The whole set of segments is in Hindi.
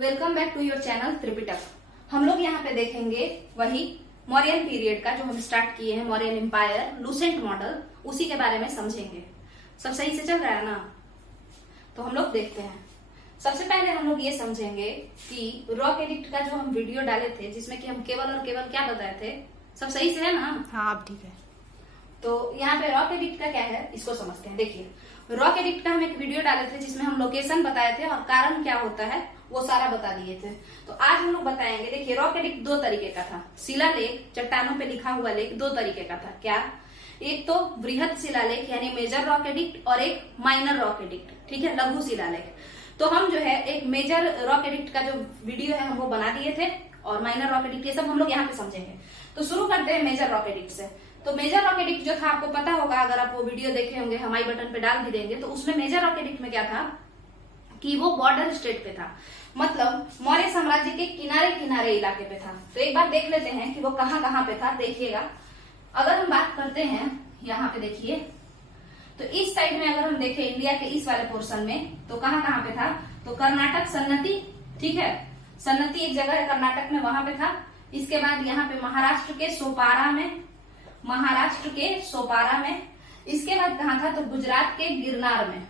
Welcome back to your channel Tripitaka. हम लोग यहाँ पे देखेंगे वही मौर्यन पीरियड का जो हम स्टार्ट किए हैं, मौर्यन एम्पायर, लूसेंट मॉडल, उसी के बारे में समझेंगे। सब सही से चल रहा है ना? तो हम लोग देखते हैं। सबसे पहले हम लोग ये समझेंगे कि रॉक एडिक्ट का जो हम वीडियो डाले थे, जिसमें कि हम केवल और केवल क्या बताए थे, सब सही से है ना? हाँ, अब ठीक है। तो यहाँ पे रॉक एडिक्ट का क्या है, इसको समझते हैं। देखिए, रॉक एडिक्ट का हम एक वीडियो डाले थे जिसमें हम लोकेशन बताए थे और कारण क्या होता है वो सारा बता दिए थे। तो आज हम लोग बताएंगे। देखिए, रॉक एडिक्ट दो तरीके का था। शिलालेख, चट्टानों पे लिखा हुआ लेख, दो तरीके का था। क्या? एक तो वृहत शिलालेख यानी मेजर रॉक एडिक्ट और एक माइनर रॉक एडिक्ट, ठीक है, लघु शिलालेख। तो हम जो है एक मेजर रॉक एडिक्ट का जो वीडियो है हम वो बना दिए थे और माइनर रॉक एडिक्ट ये सब हम लोग यहाँ पे समझेंगे। तो शुरू करते हैं मेजर रॉक एडिक्ट से। तो मेजर रॉक एडिक्ट जो था आपको पता होगा, अगर आप वो वीडियो देखे होंगे, हम आई बटन पे डाल भी देंगे। तो उसमें मेजर रॉक एडिक्ट में क्या था कि वो बॉर्डर स्टेट पे था, मतलब मौर्य साम्राज्य के किनारे किनारे इलाके पे था। तो एक बार देख लेते हैं कि वो कहाँ कहाँ पे था। देखिएगा, अगर हम बात करते हैं यहाँ पे, देखिए, तो इस साइड में अगर हम देखें इंडिया के इस वाले पोर्शन में, तो कहाँ कहाँ पे था? तो कर्नाटक सन्नति, ठीक है, सन्नति एक जगह है कर्नाटक में, वहां पे था। इसके बाद यहाँ पे महाराष्ट्र के सोपारा में, महाराष्ट्र के सोपारा में। इसके बाद कहाँ था? तो गुजरात के गिरनार में,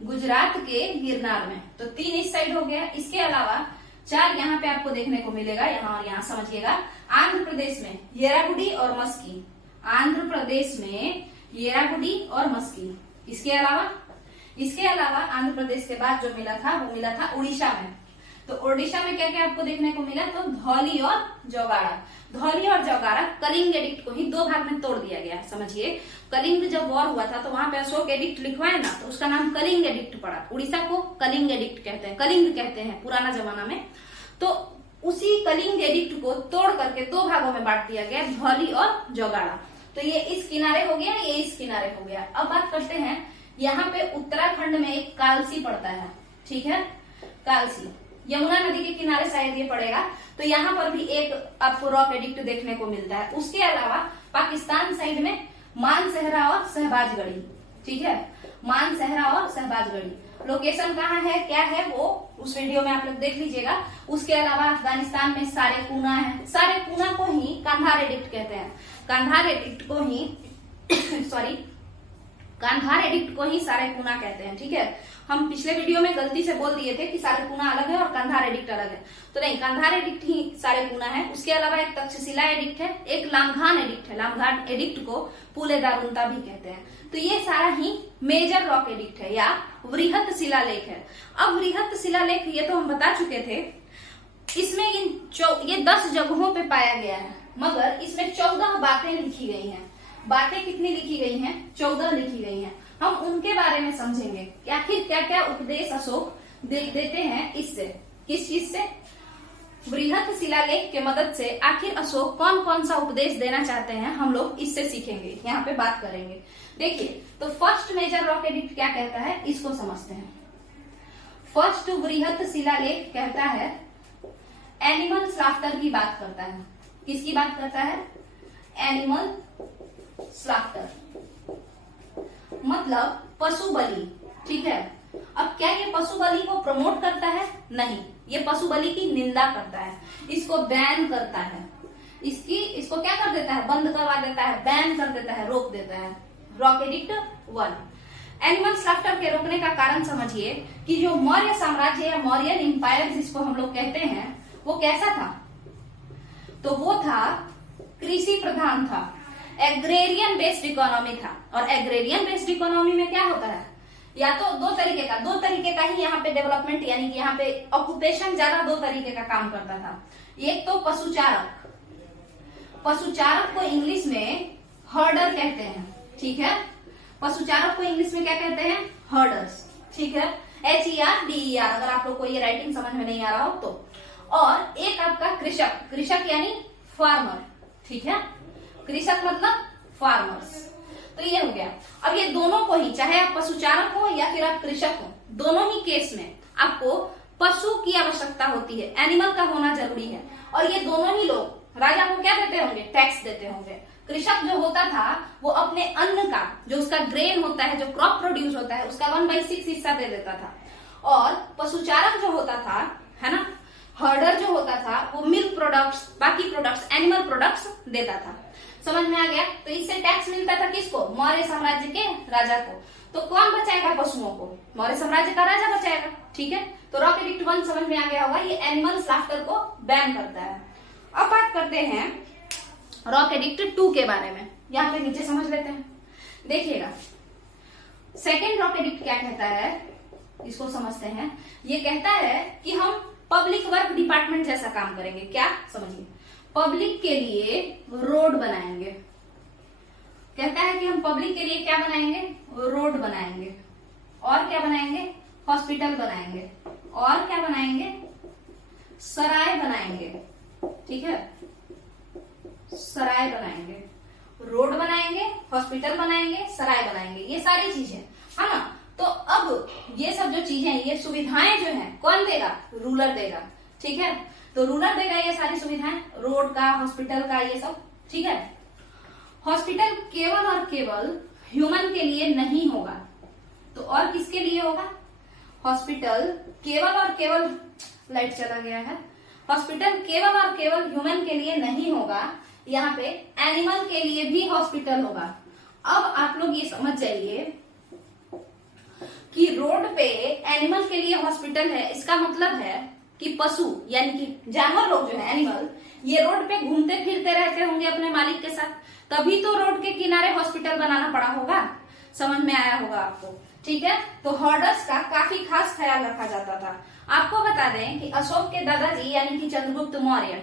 गुजरात के गिरनार में। तो तीन इस साइड हो गया। इसके अलावा चार यहाँ पे आपको देखने को मिलेगा, यहाँ और यहाँ समझिएगा। आंध्र प्रदेश में येरागुडी और मस्की, आंध्र प्रदेश में येरागुडी और मस्की। इसके अलावा आंध्र प्रदेश के बाद जो मिला था वो मिला था उड़ीसा में। तो ओडिशा में क्या क्या आपको देखने को मिला? तो धौली और जौगाड़ा। धौली और जौगाड़ा कलिंग एडिक्ट को ही दो भाग में तोड़ दिया गया। समझिए, कलिंग जब वॉर हुआ था तो वहां पे अशोक एडिक्ट लिखवाए ना, तो उसका नाम कलिंग एडिक्ट पड़ा। उड़ीसा को कलिंग एडिक्ट कहते हैं, कलिंग कहते हैं पुराना जमाना में। तो उसी कलिंग एडिक्ट को तोड़ करके दो भागों में बांट दिया गया, धौली और जौगाड़ा। तो ये इस किनारे हो गया, ये इस किनारे हो गया। अब बात करते हैं, यहाँ पे उत्तराखंड में एक कालसी पड़ता है, ठीक है, कालसी यमुना नदी के किनारे शायद ये पड़ेगा। तो यहाँ पर भी एक आपको रॉक एडिक्ट देखने को मिलता है। उसके अलावा पाकिस्तान साइड में मानसहरा और शहबाजगढ़ी, ठीक है, मानसहरा और शहबाजगढ़ी। लोकेशन कहाँ है, क्या है, वो उस वीडियो में आप लोग देख लीजिएगा। उसके अलावा अफगानिस्तान में सारे पूना है। सारे पूना को ही कांधार एडिक्ट कहते हैं, कांधार एडिक्ट को ही सॉरी, कांधार एडिक्ट को ही सारे पूना कहते हैं, ठीक है। हम पिछले वीडियो में गलती से बोल दिए थे कि सारे पूना अलग है और कांधार एडिक्ट अलग है, तो नहीं, कांधार एडिक्ट ही सारे पूना है। उसके अलावा एक तक्षशिला एडिक्ट है, एक लामघान एडिक्ट है। लामघान एडिक्ट को पुले दारुंता भी कहते हैं। तो ये सारा ही मेजर रॉक एडिक्ट है या वृहत शिलालेख है। अब वृहत शिलालेख ये तो हम बता चुके थे। इसमें ये 10 जगहों पे पाया गया है, मगर इसमें 14 बातें लिखी गई हैं। बातें कितनी लिखी गई हैं? 14 लिखी गई हैं। हम उनके बारे में समझेंगे कि आखिर क्या क्या उपदेश अशोक देते हैं। इससे, किस चीज से? वृहत शिलालेख के मदद से आखिर अशोक कौन कौन सा उपदेश देना चाहते हैं, हम लोग इससे सीखेंगे, यहाँ पे बात करेंगे। देखिए, तो फर्स्ट मेजर रॉक एडिक्ट क्या कहता है, इसको समझते हैं। फर्स्ट वृहत शिलालेख कहता है, एनिमल स्लाफ्टर की बात करता है। किसकी बात करता है? एनिमल स्लाफ्टर, मतलब पशु बलि, ठीक है। अब क्या ये पशु बलि को प्रमोट करता है? नहीं, ये पशु बलि की निंदा करता है, इसको बैन करता है, इसको क्या कर देता है? बंद करवा देता है, बैन कर देता है, रोक देता है। Rock edict 1। एनिमल स्लाफ्टर के रोकने का कारण समझिए कि जो मौर्य साम्राज्य या मौर्यन एम्पायर जिसको हम लोग कहते हैं, वो कैसा था? तो वो था कृषि प्रधान था, एग्रेरियन बेस्ड इकोनॉमी था। और एग्रेरियन बेस्ड इकोनॉमी में क्या होता है? या तो दो तरीके का ही यहाँ पे डेवलपमेंट, यानी कि यहाँ पे ऑक्यूपेशन ज्यादा दो तरीके का काम करता था। एक तो पशुचारक, पशुचारक को इंग्लिश में हर्डर कहते हैं, ठीक है। पशुचारक को इंग्लिश में क्या कहते हैं? हर्डर्स, ठीक है, HERDER, अगर आप लोग को ये राइटिंग समझ में नहीं आ रहा हो तो। और एक आपका कृषक, कृषक यानी फार्मर, ठीक है, कृषक मतलब फार्मर्स। तो ये हो गया। अब ये दोनों को ही, चाहे आप पशुचारक हो या फिर आप कृषक हो, दोनों ही केस में आपको पशु की आवश्यकता होती है, एनिमल का होना जरूरी है। और ये दोनों ही लोग राजा को क्या देते होंगे? टैक्स देते होंगे। कृषक जो होता था वो अपने अन्न का, जो उसका ग्रेन होता है, जो क्रॉप प्रोड्यूस होता है, उसका 1/6 हिस्सा दे देता था। और पशुचारक जो होता था, है ना, था वो मिल्क प्रोडक्ट्स, बाकी प्रोडक्ट्स, एनिमल प्रोडक्ट्स देता था। समझ में आ गया? तो इससे टैक्स मिलता था किसको? मौर्य साम्राज्य के राजा को। तो कौन बचाएगा पशुओं को? मौर्य साम्राज्य का राजा बचाएगा। ठीक है, तो रॉक एडिक्ट 1 समझ में आ गया होगा, ये एनिमल स्लॉटर को बैन करता है। अब बात करते हैं रॉक एडिक्ट 2 के बारे में। यहाँ पे नीचे समझ लेते हैं, देखिएगा। सेकेंड रॉक एडिक्ट क्या कहता है, इसको समझते हैं। ये कहता है कि हम पब्लिक वर्क डिपार्टमेंट जैसा काम करेंगे। क्या? समझिए, पब्लिक के लिए रोड बनाएंगे। कहता है कि हम पब्लिक के लिए क्या बनाएंगे? रोड बनाएंगे। और क्या बनाएंगे? हॉस्पिटल बनाएंगे। और क्या बनाएंगे? सराय बनाएंगे। ठीक है, सराय बनाएंगे, रोड बनाएंगे, हॉस्पिटल बनाएंगे, सराय बनाएंगे, ये सारी चीजें है ना। तो अब ये सब जो चीजें, ये सुविधाएं जो हैं कौन देगा? रूलर देगा। ठीक है, तो रूलर देगा ये सारी सुविधाएं, रोड का, हॉस्पिटल का, ये सब। ठीक है, हॉस्पिटल केवल और केवल ह्यूमन के लिए नहीं होगा, तो और किसके लिए होगा? हॉस्पिटल केवल और केवल, लाइट चला गया है, हॉस्पिटल केवल और केवल ह्यूमन के लिए नहीं होगा, यहाँ पे एनिमल के लिए भी हॉस्पिटल होगा। अब आप लोग ये समझ जाइए कि रोड पे एनिमल के लिए हॉस्पिटल है, इसका मतलब है कि पशु यानी कि जानवर लोग जो है, एनिमल, ये रोड पे घूमते फिरते रहते होंगे अपने मालिक के साथ, तभी तो रोड के किनारे हॉस्पिटल बनाना पड़ा होगा। समझ में आया होगा आपको? ठीक है, तो हॉर्डर्स का काफी खास ख्याल रखा जाता था। आपको बता दें कि अशोक के दादाजी यानी कि चंद्रगुप्त मौर्य,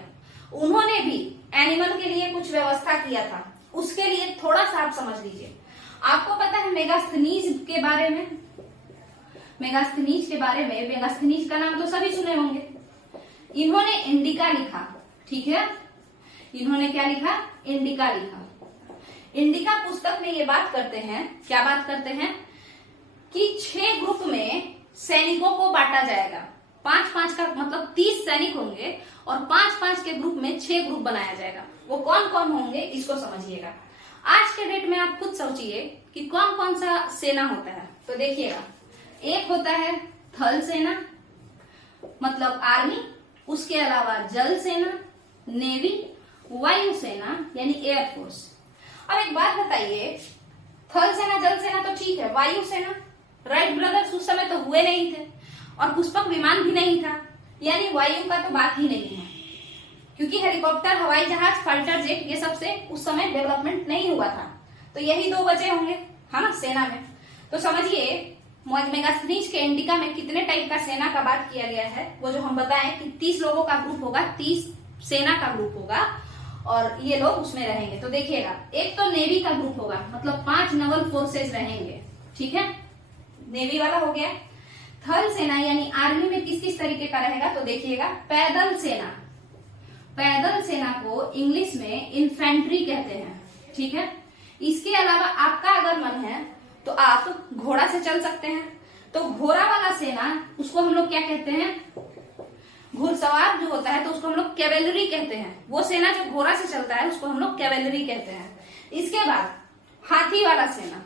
उन्होंने भी एनिमल के लिए कुछ व्यवस्था किया था। उसके लिए थोड़ा सा आप समझ लीजिए। आपको पता है मेगास्थनीज के बारे में? मेगास्थनीज के बारे में, मेगास्थनीज का नाम तो सभी सुने होंगे। इन्होंने इंडिका लिखा। ठीक है, इन्होंने क्या लिखा? इंडिका लिखा। इंडिका पुस्तक में ये बात करते हैं, क्या बात करते हैं कि 6 ग्रुप में सैनिकों को बांटा जाएगा। 5-5 का मतलब 30 सैनिक होंगे और 5-5 के ग्रुप में 6 ग्रुप बनाया जाएगा। वो कौन कौन होंगे इसको समझिएगा। आज के डेट में आप खुद सोचिए कि कौन कौन सा सेना होता है। तो देखिएगा, एक होता है थल सेना मतलब आर्मी, उसके अलावा जल सेना, नेवी, वायु सेना यानी एयरफोर्स। अब एक बात बताइए, थल सेना, जल सेना तो ठीक है, वायु सेना, राइट ब्रदर्स उस समय तो हुए नहीं थे और पुष्पक विमान भी नहीं था, यानी वायु का तो बात ही नहीं है, क्योंकि हेलीकॉप्टर, हवाई जहाज, फाइटर जेट ये सब से उस समय डेवलपमेंट नहीं हुआ था। तो यही 2 बचे होंगे, है ना, सेना में। तो समझिए मेगास्थनीज के इंडिका में कितने टाइप का सेना का बात किया गया है। वो जो हम बताएं कि 30 लोगों का ग्रुप होगा, 30 सेना का ग्रुप होगा और ये लोग उसमें रहेंगे। तो देखिएगा, एक तो नेवी का ग्रुप होगा, मतलब 5 नवल फोर्सेज रहेंगे। ठीक है, नेवी वाला हो गया। थल सेना यानी आर्मी में किस किस तरीके का रहेगा? तो देखिएगा, पैदल सेना, पैदल सेना को इंग्लिश में इन्फेंट्री कहते हैं। ठीक है, इसके अलावा आपका अगर मन है तो आप घोड़ा से चल सकते हैं। तो घोड़ा वाला सेना, उसको हम लोग क्या कहते हैं? घुड़सवार जो होता है तो उसको हम लोग कैवेलरी कहते हैं। वो सेना जो घोड़ा से चलता है उसको हम लोग कैवेलरी कहते हैं। इसके बाद हाथी वाला सेना,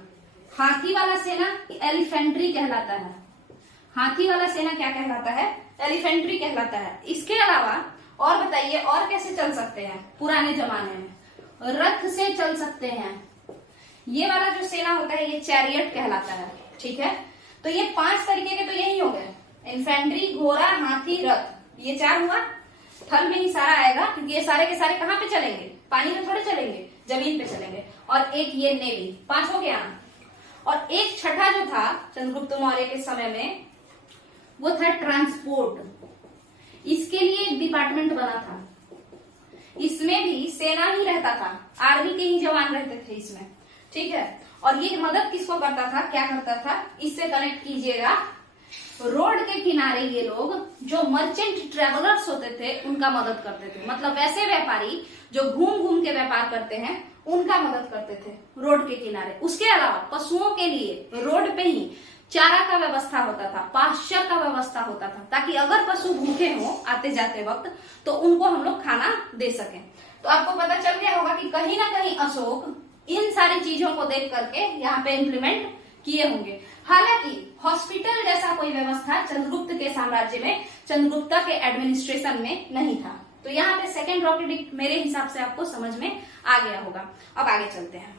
हाथी वाला सेना एलिफेंट्री कहलाता है। हाथी वाला सेना क्या कहलाता है? एलिफेंट्री कहलाता है। इसके अलावा और बताइए, और कैसे चल सकते हैं? पुराने जमाने में रथ से चल सकते हैं। ये वाला जो सेना होता है ये चैरियट कहलाता है। ठीक है, तो ये 5 तरीके के तो यही हो गए, इन्फेंट्री, घोड़ा, हाथी, रथ, ये 4 हुआ। थल में ही सारा आएगा, क्योंकि ये सारे के सारे कहाँ पे चलेंगे? पानी में थोड़े चलेंगे, जमीन पे चलेंगे। और एक ये नेवी, 5 हो गया। और एक छठा जो था चंद्रगुप्त मौर्य के समय में, वो था ट्रांसपोर्ट। इसके लिए एक डिपार्टमेंट बना था, इसमें भी सेना ही रहता था, आर्मी के ही जवान रहते थे इसमें। ठीक है, और ये मदद किसको करता था? क्या करता था? इससे कनेक्ट कीजिएगा, रोड के किनारे ये लोग जो मर्चेंट ट्रेवलर्स होते थे उनका मदद करते थे। मतलब वैसे व्यापारी जो घूम घूम के व्यापार करते हैं उनका मदद करते थे रोड के किनारे। उसके अलावा पशुओं के लिए रोड पे ही चारा का व्यवस्था होता था, पास्चर का व्यवस्था होता था, ताकि अगर पशु भूखे हो आते जाते वक्त तो उनको हम लोग खाना दे सकें। तो आपको पता चल गया होगा कि कहीं ना कहीं अशोक इन सारी चीजों को देख करके यहाँ पे इम्प्लीमेंट किए होंगे। हालांकि हॉस्पिटल जैसा कोई व्यवस्था चंद्रगुप्त के साम्राज्य में, चंद्रगुप्ता के एडमिनिस्ट्रेशन में नहीं था। तो यहाँ पे सेकेंड रॉक एडिक्ट मेरे हिसाब से आपको समझ में आ गया होगा। अब आगे चलते हैं,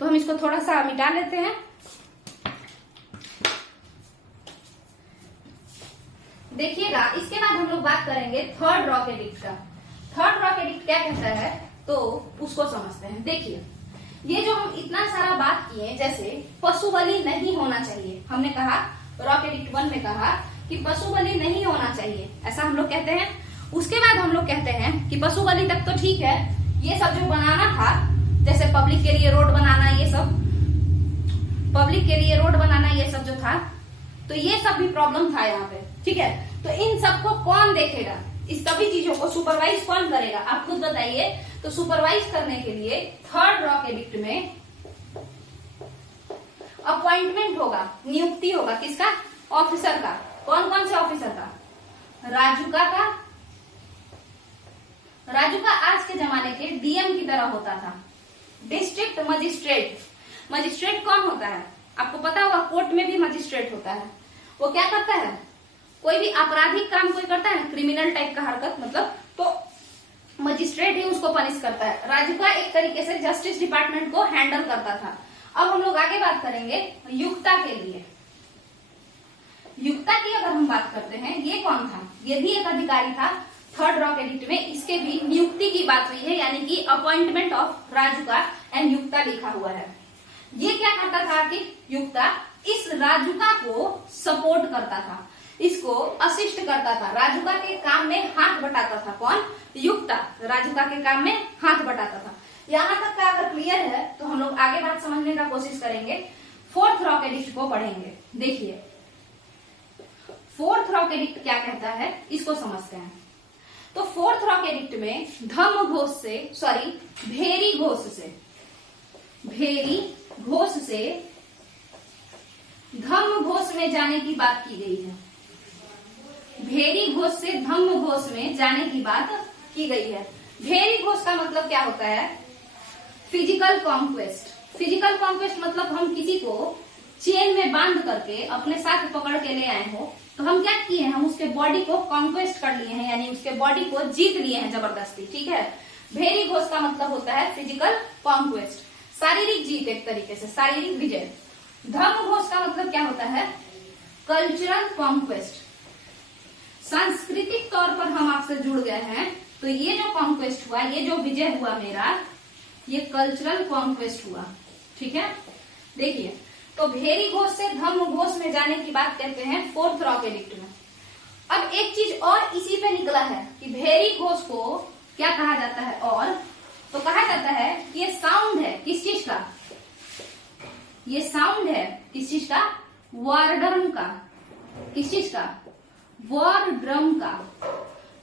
तो हम इसको थोड़ा सा मिटा लेते हैं। देखिएगा, इसके बाद हम लोग बात करेंगे थर्ड रॉक एडिक्ट का। थर्ड रॉक एडिक्ट क्या कहता है, तो उसको समझते हैं। देखिए, ये जो हम इतना सारा बात किए, जैसे पशु बलि नहीं होना चाहिए, हमने कहा रॉक एडिक्ट 1 में कहा कि पशु बलि नहीं होना चाहिए, ऐसा हम लोग कहते हैं। उसके बाद हम लोग कहते हैं कि पशु बलि तक तो ठीक है, ये सब जो बनाना था, जैसे पब्लिक के लिए रोड बनाना, ये सब पब्लिक के लिए रोड बनाना, ये सब जो था, तो ये सब भी प्रॉब्लम था यहाँ पे, ठीक है। तो इन सबको कौन देखेगा, इस सभी चीजों को सुपरवाइज कौन करेगा, आप खुद बताइए। तो सुपरवाइज करने के लिए थर्ड रॉक एडिक्ट में अपॉइंटमेंट होगा, नियुक्ति होगा, किसका, ऑफिसर का। कौन कौन से ऑफिसर का, राजुका का। राजुका आज के जमाने के डीएम की तरह होता था, डिस्ट्रिक्ट मजिस्ट्रेट। मजिस्ट्रेट कौन होता है, आपको पता होगा, कोर्ट में भी मजिस्ट्रेट होता है। वो क्या करता है, कोई भी आपराधिक काम कोई करता है ना, क्रिमिनल टाइप का हरकत, मतलब तो मजिस्ट्रेट ही उसको पनिश करता है। राजुका एक तरीके से जस्टिस डिपार्टमेंट को हैंडल करता था। अब हम लोग आगे बात करेंगे युक्ता के लिए। युक्ता की अगर हम बात करते हैं, ये कौन था, ये भी एक अधिकारी था थर्ड रॉक एडिक्ट में। इसके भी नियुक्ति की बात हुई है, यानी कि अपॉइंटमेंट ऑफ राजुका एंड युक्ता लिखा हुआ है। ये क्या करता था कि युक्ता इस राजुका को सपोर्ट करता था, इसको असिस्ट करता था, राजुका के काम में हाथ बटाता था। कौन, युक्ता राजुका के काम में हाथ बटाता था। यहां तक का अगर क्लियर है तो हम लोग आगे बात समझने का कोशिश करेंगे। फोर्थ रॉक एडिक्ट को पढ़ेंगे। देखिए, फोर्थ रॉक एडिक्ट क्या कहता है, इसको समझते हैं। तो फोर्थ रॉक एडिक्ट में धम्म घोष से, सॉरी भेरी घोष से, भेरी घोष से धम्म घोष में जाने की बात की गई है। भेरी घोष से धम्म घोष में जाने की बात की गई है। भेरी घोष का मतलब क्या होता है, फिजिकल कॉन्क्वेस्ट। फिजिकल कॉन्क्वेस्ट मतलब हम किसी को चेन में बांध करके अपने साथ पकड़ के ले आए हो, तो हम क्या किए हैं, हम उसके बॉडी को कॉन्क्वेस्ट कर लिए हैं, यानी उसके बॉडी को जीत लिए हैं जबरदस्ती, ठीक है। भेरी घोष का मतलब होता है फिजिकल कॉन्क्वेस्ट, शारीरिक जीत, एक तरीके से शारीरिक विजय। धम्म घोष का मतलब क्या होता है, कल्चरल कॉन्क्वेस्ट। सांस्कृतिक तौर पर हम आपसे जुड़ गए हैं, तो ये जो कॉन्क्वेस्ट हुआ, ये जो विजय हुआ मेरा, ये कल्चरल कॉन्क्वेस्ट हुआ, ठीक है। देखिए, तो भेरी घोष से धम्म घोष में जाने की बात कहते हैं फोर्थ रॉक एडिक्ट में। अब एक चीज और इसी पे निकला है कि भेरी घोष को क्या कहा जाता है, और तो कहा जाता है कि ये साउंड है, किस चीज का, ये साउंड है किस चीज का, वॉर ड्रम का। किस चीज का, वॉर ड्रम का।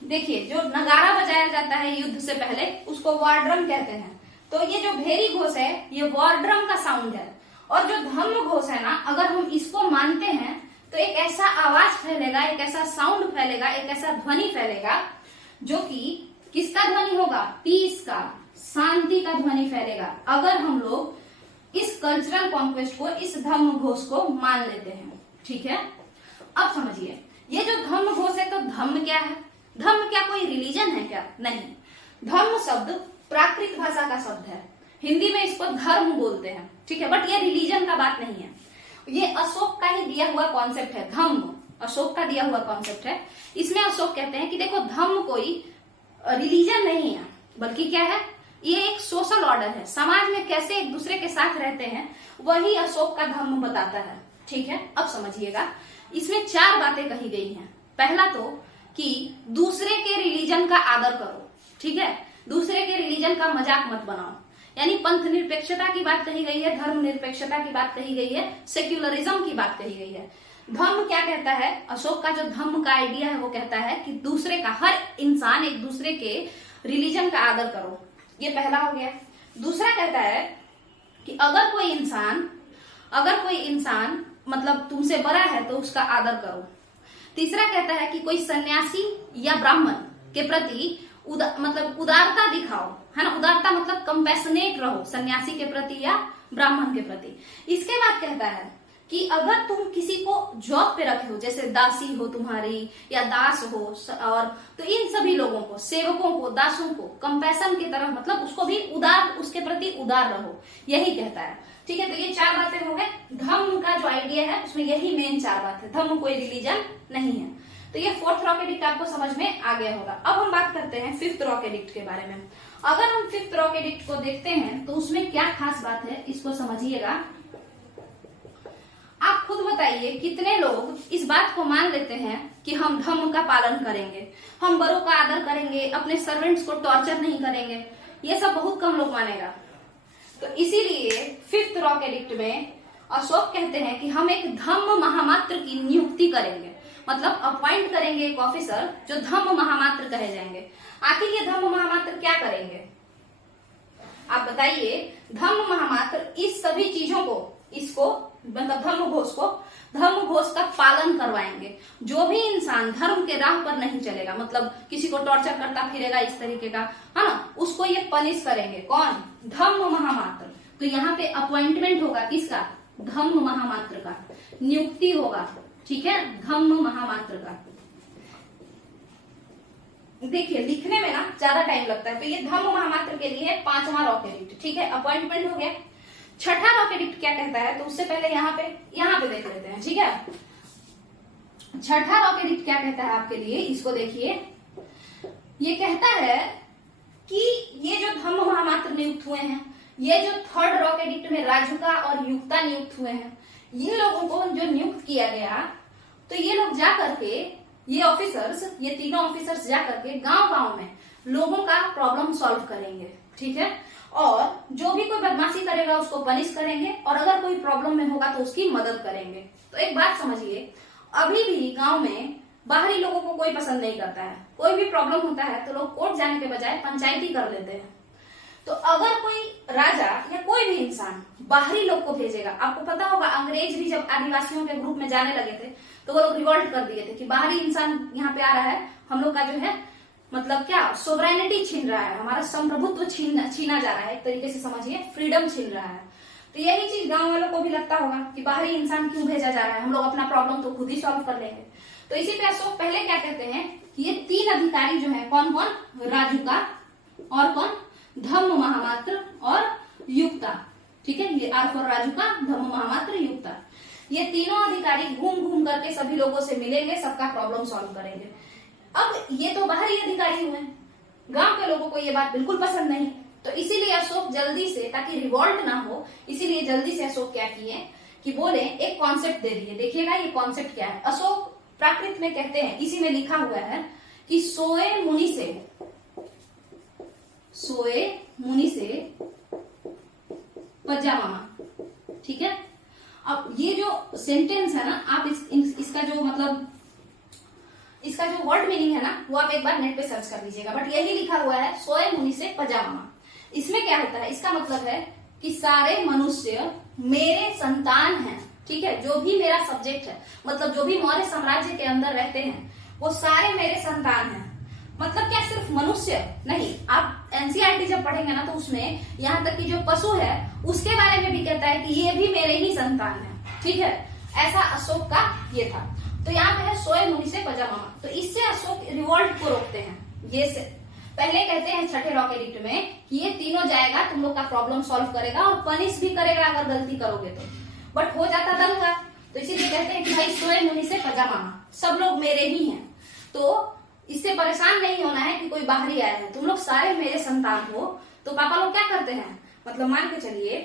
देखिए, जो नगारा बजाया जाता है युद्ध से पहले, उसको वॉर ड्रम कहते हैं। तो ये जो भेरी घोष है, ये वॉर ड्रम का साउंड है। और जो धम्म घोष है ना, अगर हम इसको मानते हैं तो एक ऐसा आवाज फैलेगा, एक ऐसा साउंड फैलेगा, एक ऐसा ध्वनि फैलेगा जो कि किसका ध्वनि होगा, पीस का, शांति का ध्वनि फैलेगा, अगर हम लोग इस कल्चरल कॉन्क्वेस्ट को, इस धम्म घोष को मान लेते हैं, ठीक है। अब समझिए, ये जो धम्म घोष है, तो धम्म क्या है, धम्म क्या कोई रिलीजन है क्या, नहीं। धम्म शब्द प्राकृत भाषा का शब्द है, हिंदी में इसको धर्म बोलते हैं, ठीक है, बट ये रिलीजन का बात नहीं है। ये अशोक का ही दिया हुआ कॉन्सेप्ट है, धम्म अशोक का दिया हुआ कॉन्सेप्ट है। इसमें अशोक कहते हैं कि देखो, धम्म कोई रिलीजन नहीं है, बल्कि क्या है, ये एक सोशल ऑर्डर है, समाज में कैसे एक दूसरे के साथ रहते हैं, वही अशोक का धम्म बताता है, ठीक है। अब समझिएगा, इसमें 4 बातें कही गई हैं। पहला तो कि दूसरे के रिलीजन का आदर करो, ठीक है, दूसरे के रिलीजन का मजाक मत बनाओ, यानी पंथ निरपेक्षता की बात कही गई है, धर्म निरपेक्षता की बात कही गई है, सेक्युलरिज्म की बात कही गई है। धम्म क्या कहता है, अशोक का जो धम्म का आइडिया है वो कहता है कि दूसरे का, हर इंसान एक दूसरे के रिलीजन का आदर करो, ये पहला हो गया। दूसरा कहता है कि अगर कोई इंसान मतलब तुमसे बड़ा है तो उसका आदर करो। तीसरा कहता है कि कोई सन्यासी या ब्राह्मण के प्रति मतलब उदारता दिखाओ, है ना, उदारता मतलब कंपैशनेट रहो, सन्यासी के प्रति या ब्राह्मण के प्रति। इसके बाद कहता है कि अगर तुम किसी को जॉब पे रखे हो, जैसे दासी हो तुम्हारी या दास हो, और तो इन सभी लोगों को, सेवकों को, दासों को कंपैशन की तरह, मतलब उसको भी उदार, उसके प्रति उदार रहो, यही कहता है। ठीक है, तो ये 4 बातें हो गए। धम्म का जो आइडिया है उसमें यही मेन 4 बात है। धम्म कोई रिलीजन नहीं है। तो ये 4th रॉक एडिक्ट आपको समझ में आ गया होगा। अब हम बात करते हैं 5th रॉक एडिक्ट के बारे में। अगर हम 5th रॉक एडिक्ट को देखते हैं तो उसमें क्या खास बात है, इसको समझिएगा। आप खुद बताइए कितने लोग इस बात को मान लेते हैं कि हम धर्म का पालन करेंगे, हम बड़ों का आदर करेंगे, अपने सर्वेंट्स को टॉर्चर नहीं करेंगे। ये सब बहुत कम लोग मानेगा। तो इसीलिए 5th रॉक एडिक्ट में अशोक कहते हैं कि हम एक धम्म महामात्र की नियुक्ति करेंगे, मतलब अपॉइंट करेंगे एक ऑफिसर जो धम्म महामात्र कहे जाएंगे। आखिर ये धम्म महामात्र क्या करेंगे, आप बताइए। धम्म महामात्र इस सभी चीजों को, इसको मतलब धर्म घोष का पालन करवाएंगे। जो भी इंसान धर्म के राह पर नहीं चलेगा, मतलब किसी को टॉर्चर करता फिरेगा इस तरीके का, है ना, उसको ये पनिश करेंगे। कौन? धम्म महामात्र। तो यहाँ पे अपॉइंटमेंट होगा किसका? धम्म महामात्र का, नियुक्ति होगा। ठीक है, धम्म महामात्र का। देखिए लिखने में ना ज्यादा टाइम लगता है, तो ये धम्म महामात्र के लिए 5वां रॉक एडिक्ट। ठीक है, अपॉइंटमेंट हो गया। 6ठा रॉक एडिक्ट क्या कहता है, तो उससे पहले यहाँ पे देख लेते हैं। ठीक है, 6ठा रॉक एडिक्ट क्या कहता है आपके लिए, इसको देखिए। ये कहता है कि ये जो धम्म महामात्र नियुक्त हुए हैं, ये जो 3rd रॉक एडिक्ट में राजुका और युक्ता नियुक्त हुए हैं, ये लोगों को जो नियुक्त किया गया, तो ये लोग जा करके, ये ऑफिसर्स, ये तीनों ऑफिसर्स जा करके गांव-गांव में लोगों का प्रॉब्लम सॉल्व करेंगे। ठीक है, और जो भी कोई बदमाशी करेगा उसको पनिश करेंगे, और अगर कोई प्रॉब्लम में होगा तो उसकी मदद करेंगे। तो एक बात समझिए, अभी भी गांव में बाहरी लोगों को कोई पसंद नहीं करता है। कोई भी प्रॉब्लम होता है तो लोग कोर्ट जाने के बजाय पंचायती कर लेते हैं। तो अगर कोई राजा या कोई भी इंसान बाहरी लोग को भेजेगा, आपको पता होगा अंग्रेज भी जब आदिवासियों के ग्रुप में जाने लगे थे तो वो लोग रिवॉल्ट कर दिए थे कि बाहरी इंसान यहाँ पे आ रहा है, हम लोग का जो है मतलब क्या सोवरेनिटी छीन रहा है, हमारा संप्रभुत्व छीना जा रहा है, एक तरीके से समझिए फ्रीडम छीन रहा है। तो यही चीज गांव वालों को भी लगता होगा कि बाहरी इंसान क्यों भेजा जा रहा है, हम लोग अपना प्रॉब्लम तो खुद ही सॉल्व कर लेंगे। तो इसी पे अशोक पहले क्या कहते हैं कि ये 3 अधिकारी जो है, कौन कौन? राजुका और कौन? धम्म महामात्र और युक्ता। ठीक है, ये R फॉर राजुका, धम्म महामात्र, युक्ता। ये तीनों अधिकारी घूम घूम करके सभी लोगों से मिलेंगे, सबका प्रॉब्लम सॉल्व करेंगे। अब ये तो बाहरी अधिकारी हुए, गांव के लोगों को ये बात बिल्कुल पसंद नहीं। तो इसीलिए अशोक जल्दी से, ताकि रिवॉल्ट ना हो, इसीलिए जल्दी से अशोक क्या किए कि बोले एक कॉन्सेप्ट दे दिए। देखिएगा ये कॉन्सेप्ट क्या है। अशोक प्राकृत में कहते हैं, इसी में लिखा हुआ है कि सोए मुनि से पजामा। ठीक है, अब ये जो सेंटेंस है ना, आप इसका जो मतलब इसका जो वर्ड मीनिंग है ना, वो आप एक बार नेट पे सर्च कर लीजिएगा। बट यही लिखा हुआ है, सोए मुनि से पजामा। इसमें क्या होता है, इसका मतलब है कि सारे मनुष्य मेरे संतान हैं। ठीक है, जो भी मेरा सब्जेक्ट है, मतलब जो भी मौर्य साम्राज्य के अंदर रहते हैं, वो सारे मेरे संतान हैं। मतलब क्या सिर्फ मनुष्य नहीं, आप एनसीईआरटी जब पढ़ेंगे ना तो उसमें यहाँ तक कि जो पशु है उसके बारे में भी कहता है कि ये भी मेरे ही संतान है। ठीक है, ऐसा अशोक का ये था। तो यहाँ पे है सोए मुनि से पजामा। तो इससे अशोक रिवॉल्ट को रोकते हैं। ये से पहले कहते हैं 6ठे रॉक एडिक्ट में कि ये तीनों जाएगा, तुम लोग का प्रॉब्लम सॉल्व करेगा और पनिश भी करेगा अगर गलती करोगे तो। बट हो जाता दंगा, तो इसीलिए कहते हैं कि भाई सोए मुनि से पजामा, सब लोग मेरे ही हैं। तो इससे परेशान नहीं होना है कि कोई बाहरी आया है, तुम लोग सारे मेरे संतान हो। तो पापा लोग क्या करते हैं, मतलब मान के चलिए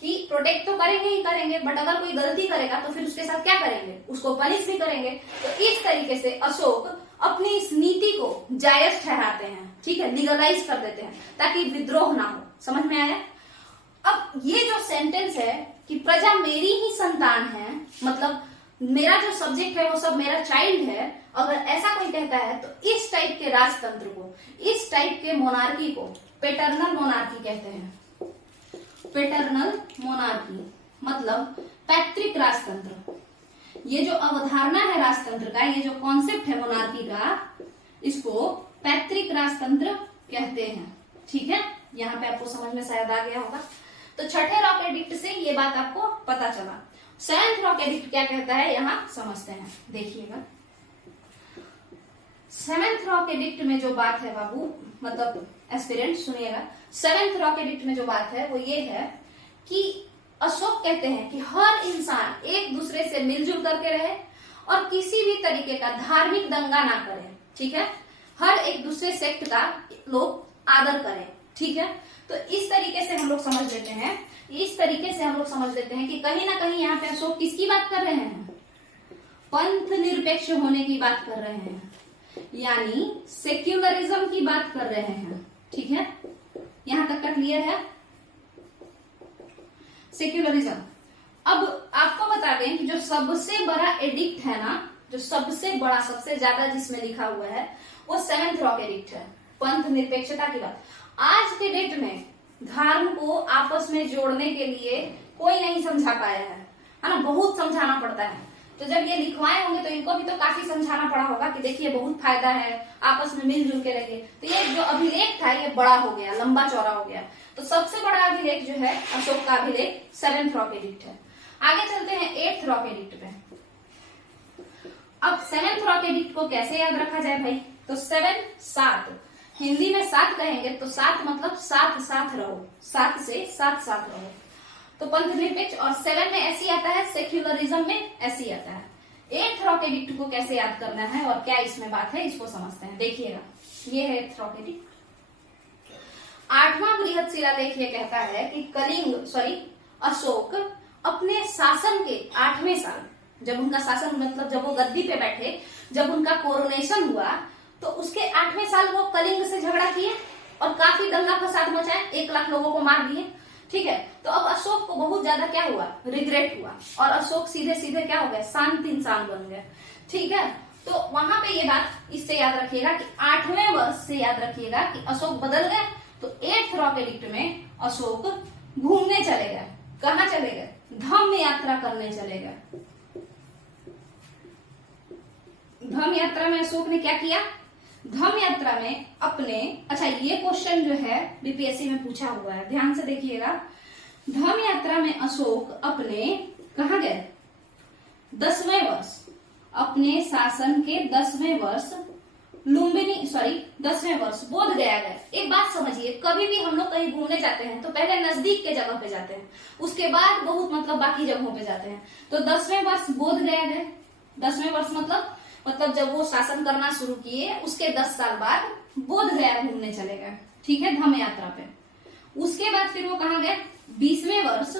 कि प्रोटेक्ट तो करेंगे ही करेंगे, बट अगर कोई गलती करेगा तो फिर उसके साथ क्या करेंगे, उसको पनिश भी करेंगे। तो इस तरीके से अशोक अपनी इस नीति को जायज ठहराते हैं। ठीक है, लीगलाइज कर देते हैं ताकि विद्रोह ना हो। समझ में आया? अब ये जो सेंटेंस है कि प्रजा मेरी ही संतान है, मतलब मेरा जो सब्जेक्ट है वो सब मेरा चाइल्ड है, अगर ऐसा कोई कहता है तो इस टाइप के राजतंत्र को, इस टाइप के मोनार्की को पेटर्नल मोनार्की कहते हैं। पेटर्नल मोनार्की मतलब पैतृक राजतंत्र। ये जो अवधारणा है राजतंत्र का, ये जो कॉन्सेप्ट है मोनार्की का, इसको पैतृक राजतंत्र कहते हैं। ठीक है, यहाँ पे आपको समझ में शायद आ गया होगा। तो छठे रॉक एडिक्ट से ये बात आपको पता चला। सेवेंथ रॉक एडिक्ट क्या कहता है यहाँ समझते हैं, देखिएगा। सेवेंथ रॉक एडिक्ट में जो बात है बाबू, मतलब एस्पिरेंट सुनिएगा, सेवेंथ रॉक एडिक्ट में जो बात है वो ये है कि अशोक कहते हैं कि हर इंसान एक दूसरे से मिलजुल करके रहे और किसी भी तरीके का धार्मिक दंगा ना करे, ठीक है। हर एक दूसरे सेक्ट का लोग आदर करें, ठीक है। तो इस तरीके से हम लोग समझ लेते हैं, कि कहीं ना कहीं यहाँ पे अशोक किसकी बात कर रहे हैं, पंथ निरपेक्ष होने की बात कर रहे हैं, यानी सेक्युलरिज्म की बात कर रहे हैं, ठीक है। यहां तक का क्लियर है, सेक्युलरिज्म। अब आपको बता दें कि जो सबसे बड़ा एडिक्ट है ना, जो सबसे बड़ा, सबसे ज्यादा जिसमें लिखा हुआ है वो सेवेंथ रॉक एडिक्ट है, पंथ निरपेक्षता की बात। आज के डेट में धर्म को आपस में जोड़ने के लिए कोई नहीं समझा पाया है ना, बहुत समझाना पड़ता है। तो जब ये लिखवाए होंगे तो इनको भी तो काफी समझाना पड़ा होगा कि देखिए बहुत फायदा है, आपस में मिलजुल के रहिए। तो ये जो अभिलेख था ये बड़ा हो गया, लंबा चौड़ा हो गया। तो सबसे बड़ा अभिलेख जो है अशोक का अभिलेख सेवेंथ रॉक एडिक्ट है। आगे चलते हैं एट्थ रॉक एडिक्ट पे। अब सेवेंथ रॉक एडिक्ट को कैसे याद रखा जाए भाई, तो 7 7, हिंदी में 7 कहेंगे तो 7 मतलब साथ साथ रहो, 7 से साथ साथ रहो, तो पंथ निरपेक्ष। और 7 में ऐसी आता है, सेक्युलरिज्म में ऐसी आता है। एट्थ रॉक एडिक्ट को कैसे याद करना है और क्या इसमें बात है इसको समझते हैं, देखिएगा। ये है एट्थ रॉक एडिक्ट। 8वां बृहद शिलालेख ये कहता है कि अशोक अपने शासन के 8वें साल, जब उनका शासन मतलब जब वो गद्दी पे बैठे, जब उनका कोरोनेशन हुआ, तो उसके 8वें साल वो कलिंग से झगड़ा किए और काफी दंगा फसाद मचाए, 1 लाख लोगों को मार दिए, ठीक है। तो अब अशोक को बहुत ज्यादा क्या हुआ, रिग्रेट हुआ, और अशोक सीधे सीधे क्या हो गए, शांत इंसान बन गए, ठीक है। तो वहां पे ये बात इससे याद रखिएगा कि 8वें वर्ष से याद रखिएगा कि अशोक बदल गए। तो एट्थ रॉक एडिक्ट में अशोक घूमने चले गए, कहाँ चले गए, धम्म यात्रा करने चले गए। धम्म यात्रा में अशोक ने क्या किया, धम्म यात्रा में अपने, अच्छा ये क्वेश्चन जो है बीपीएससी में पूछा हुआ है, ध्यान से देखिएगा। धम्म यात्रा में अशोक अपने कहाँ गए, 10वें वर्ष, अपने शासन के 10वें वर्ष 10वें वर्ष बोध गया गए। एक बात समझिए, कभी भी हम लोग कहीं घूमने जाते हैं तो पहले नजदीक के जगह पे जाते हैं, उसके बाद बहुत मतलब बाकी जगहों पे जाते हैं। तो 10वें वर्ष बोध गया गए, 10वें वर्ष मतलब जब वो शासन करना शुरू किए उसके 10 साल बाद बोध गया घूमने चले गए, ठीक है, धम्म यात्रा पे। उसके बाद फिर वो कहाँ गए, 20वें वर्ष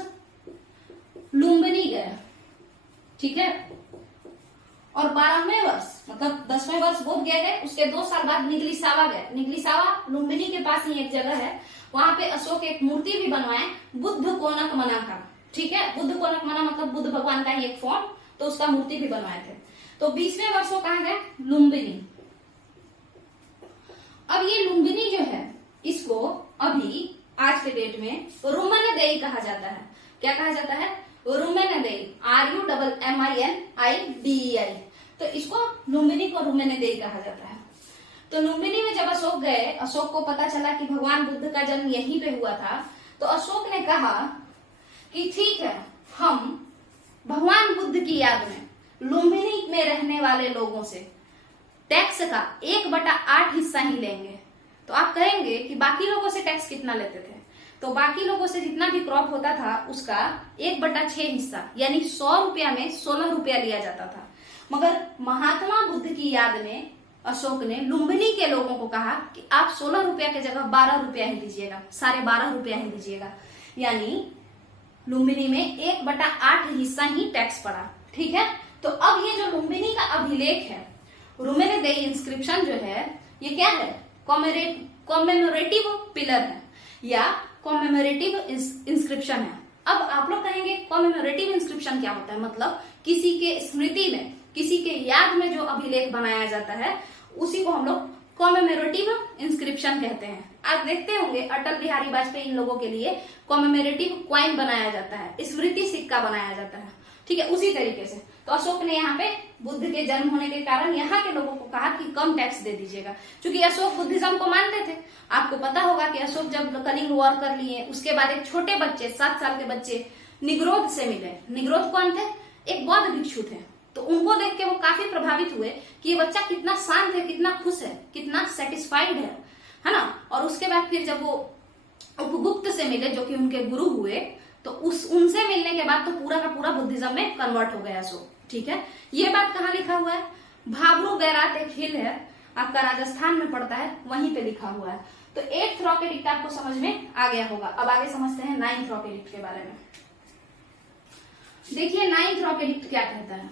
लुम्बिनी गए, ठीक है। और 12वें वर्ष मतलब 10वें वर्ष बोध गया गए, उसके 2 साल बाद निगलिसावा गए। निगलिसावा लुम्बिनी के पास ही एक जगह है, वहां पे अशोक एक मूर्ति भी बनवाए बुद्ध कोनक मना का, ठीक है। बुद्ध कोनक मना मतलब बुद्ध भगवान का ही एक फॉर्म, तो उसका मूर्ति भी बनवाए थे। तो 20वें वर्ष वो कहाँ गए, लुम्बिनी। अब ये लुम्बिनी जो है इसको अभी आज के डेट में रुमेनेदेई कहा जाता है। क्या कहा जाता है, रुमेनेदेई, RUMMINIDEI। तो इसको लुम्बिनी को रुमेनेदेई कहा जाता है। तो लुम्बिनी में जब अशोक गए, अशोक को पता चला कि भगवान बुद्ध का जन्म यहीं पे हुआ था, तो अशोक ने कहा कि ठीक है, हम भगवान बुद्ध की याद में लुम्बिनी में रहने वाले लोगों से टैक्स का 1/8 हिस्सा ही लेंगे। तो आप कहेंगे कि बाकी लोगों से टैक्स कितना लेते थे, तो बाकी लोगों से जितना भी क्रॉप होता था उसका 1/6 हिस्सा, यानी 100 रुपया में 16 रुपया लिया जाता था। मगर महात्मा बुद्ध की याद में अशोक ने लुम्बिनी के लोगों को कहा कि आप 16 रुपया की जगह 12 रुपया ही दीजिएगा, 12.5 रुपया ही दीजिएगा, यानी लुम्बिनी में 1/8 हिस्सा ही टैक्स पड़ा, ठीक है। तो अब ये जो लुम्बिनी का अभिलेख है, रुमेनेदेई इंस्क्रिप्शन जो है, ये क्या है, कॉमेमोरेटिव पिलर है या कॉमेमोरेटिव इंस्क्रिप्शन है। अब आप लोग कहेंगे कॉमेमोरेटिव इंस्क्रिप्शन क्या होता है, मतलब किसी के स्मृति में, किसी के याद में जो अभिलेख बनाया जाता है उसी को हम लोग कॉमेमोरेटिव इंस्क्रिप्शन कहते हैं। आप देखते होंगे अटल बिहारी वाजपेयी इन लोगों के लिए कॉमेमोरेटिव क्वाइन बनाया जाता है, स्मृति सिक्का बनाया जाता है। ठीक है, उसी तरीके से तो अशोक ने यहाँ पे बुद्ध के जन्म होने के कारण यहाँ के लोगों को कहा कि कम टैक्स दे दीजिएगा, क्योंकि अशोक बुद्धिज्म को मानते थे। आपको पता होगा कि अशोक जब कलिंग वॉर कर लिए, उसके बाद एक छोटे बच्चे 7 साल के बच्चे निग्रोध से मिले। निग्रोध कौन थे? एक बौद्ध भिक्षु थे। तो उनको देख के वो काफी प्रभावित हुए कि ये बच्चा कितना शांत है, कितना खुश है, कितना सेटिस्फाइड है ना। और उसके बाद फिर जब वो उपगुप्त से मिले जो कि उनके गुरु हुए, तो उनसे मिलने के बाद तो पूरा का पूरा बुद्धिज्म में कन्वर्ट हो गया अशोक। ठीक है, ये बात कहाँ लिखा हुआ है? भाबरू गैरात एक हिल है, आपका राजस्थान में पड़ता है, वहीं पे लिखा हुआ है। तो 8th रॉक एडिक्ट आपको समझ में आ गया होगा। अब आगे समझते हैं 9th रॉक एडिक्ट के बारे में। देखिए 9th रॉक एडिक्ट क्या कहता है।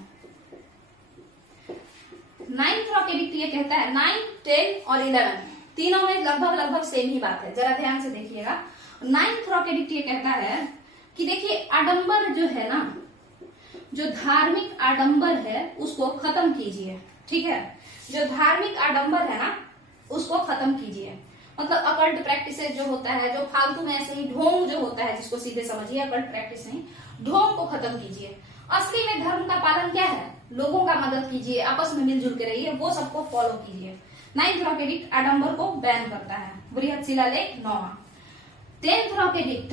9th रॉक एडिक्ट ये कहता है 9, 10 और 11 तीनों में लगभग सेम ही बात है, जरा ध्यान से देखिएगा। 9th रॉक एडिक्ट ये कहता है कि देखिए आडंबर जो है ना, जो धार्मिक आडंबर है उसको खत्म कीजिए। ठीक है, जो धार्मिक आडंबर है ना उसको खत्म कीजिए। मतलब अकल्ट प्रैक्टिसेस जो होता है, जो फालतू में ऐसे ही ढोंग जो होता है, जिसको सीधे समझिए अकल्ट प्रैक्टिस नहीं, ढोंग को खत्म कीजिए। असली में धर्म का पालन क्या है? लोगों का मदद कीजिए, आपस में मिलजुल के रहिए, वो सबको फॉलो कीजिए। 9th रॉक एडिक्ट आडंबर को बैन करता है, बृहद शिलालेख 9। 10th रॉक एडिक्ट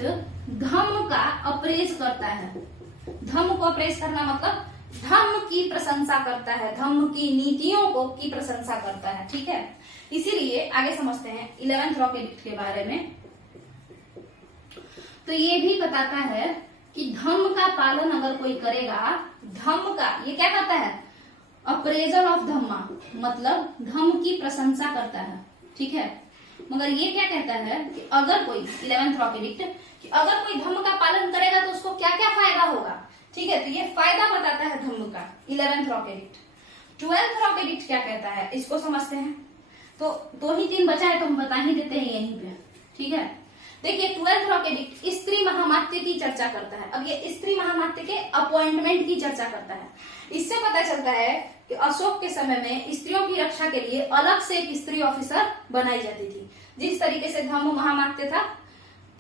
धम्म का अप्रेज करता है। धम्म को अप्रेज करना मतलब धम्म की प्रशंसा करता है, धम्म की नीतियों को की प्रशंसा करता है। ठीक है, इसीलिए आगे समझते हैं 11th रॉक एडिक्ट के बारे में। तो ये भी बताता है कि धम्म का पालन अगर कोई करेगा, धम्म का ये क्या करता है? अप्रेजल ऑफ धम्मा, मतलब धम्म की प्रशंसा करता है। ठीक है, मगर ये क्या कहता है कि अगर कोई 11th रॉक एडिक्ट कि अगर कोई धम्म का पालन करेगा तो उसको क्या क्या फायदा होगा। ठीक है, तो ये फायदा बताता है धम्म का 11th rock edict. 12th rock edict क्या कहता है, इसको समझते हैं। तो 2 ही 3 बचा है तो हम बता ही देते हैं यहीं पे। ठीक है, देखिए 12th रॉक एडिक्ट स्त्री महामात्य की चर्चा करता है। अब ये स्त्री महामात्य के अपॉइंटमेंट की चर्चा करता है। इससे पता चलता है कि अशोक के समय में स्त्रियों की रक्षा के लिए अलग से एक स्त्री ऑफिसर बनाई जाती थी। जिस तरीके से धम्म महामात्य था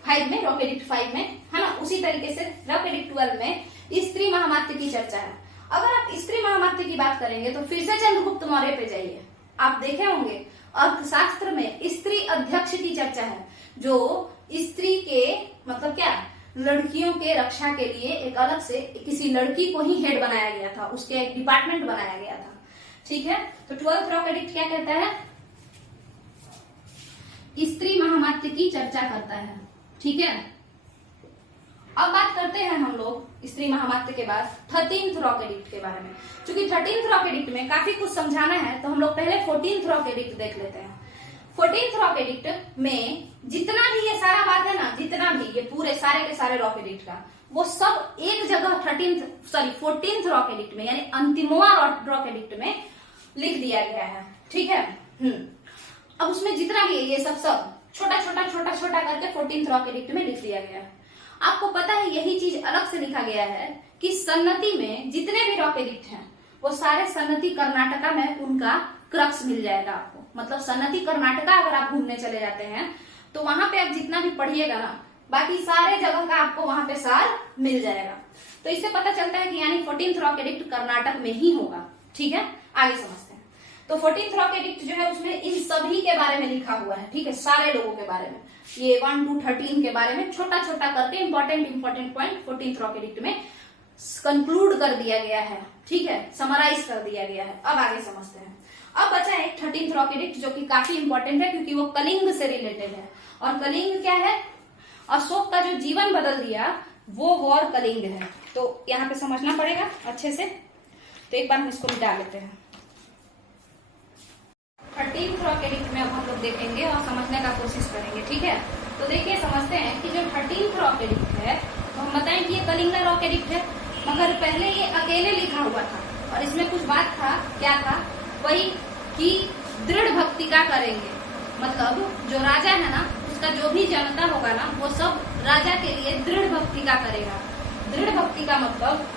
5 में, रॉक एडिक्ट 5 में, है ना, उसी तरीके से रॉक एडिक्ट 12 में स्त्री महामात्य की चर्चा है। अगर आप स्त्री महामात्य की बात करेंगे तो फिर से चंद्रगुप्त मौर्य पे जाइए, आप देखे होंगे अर्थशास्त्र में स्त्री अध्यक्ष की चर्चा है, जो स्त्री के मतलब क्या, लड़कियों के रक्षा के लिए एक अलग से किसी लड़की को ही हेड बनाया गया था, उसके एक डिपार्टमेंट बनाया गया था। ठीक है, तो 12th रॉक एडिक्ट क्या कहता है? स्त्री महामात्य की चर्चा करता है। ठीक है, अब बात करते हैं हम लोग स्त्री महामात्य के बाद 13th रॉक एडिक्ट के बारे में। क्योंकि 13th रॉक एडिक्ट में काफी कुछ समझाना है, तो हम लोग पहले 14th रॉक एडिक्ट देख लेते हैं। 14th रॉक एडिक्ट में जितना भी ये सारा बात है ना, जितना भी ये पूरे सारे के सारे रॉक एडिक्ट का, वो सब एक जगह 14th रॉक एडिक्ट में, यानी अंतिमवा रॉक एडिक्ट में लिख दिया गया है। ठीक है, अब उसमें जितना भी है ये सब छोटा छोटा करके 14th रॉक एडिक्ट में लिख दिया गया है। आपको पता है यही चीज अलग से लिखा गया है कि सन्नति में जितने भी रॉक एडिक्ट हैं वो सारे सन्नति कर्नाटका में उनका क्रक्स मिल जाएगा आपको। मतलब सन्नति कर्नाटका अगर आप घूमने चले जाते हैं तो वहां पे आप जितना भी पढ़िएगा ना, बाकी सारे जगह का आपको वहां पे सार मिल जाएगा। तो इससे पता चलता है कि यानी 14th रॉक एडिक्ट कर्नाटक में ही होगा। ठीक है, आगे समझते हैं। तो 14th रॉक एडिक्ट जो है उसमें इन सभी के बारे में लिखा हुआ है। ठीक है, सारे लोगों के बारे में, ये 1 to 13 के बारे में छोटा करके important point 14th rock edict में कंक्लूड कर दिया गया है। ठीक है, समराइज कर दिया गया है। अब आगे समझते हैं। अब बचा एक 13th रॉक एडिक्ट जो कि काफी इंपॉर्टेंट है क्योंकि वो कलिंग से रिलेटेड है। और कलिंग क्या है? अशोक का जो जीवन बदल दिया वो वॉर कलिंग है। तो यहाँ पे समझना पड़ेगा अच्छे से। तो एक बार हम इसको मिटा लेते हैं। 13th रॉक एडिक्ट में अब हम लोग देखेंगे और समझने का कोशिश करेंगे। ठीक है, तो देखिए समझते हैं कि जो 13th रॉक एडिक्ट है, तो हम बताएं कि ये कलिंग रॉक एडिक्ट है, मगर पहले ये अकेले लिखा हुआ था और इसमें कुछ बात था। क्या था? वही कि दृढ़ भक्ति का करेंगे। मतलब जो राजा है ना, उसका जो भी जनता होगा ना, वो सब राजा के लिए दृढ़ भक्ति का करेगा। दृढ़ भक्ति का मतलब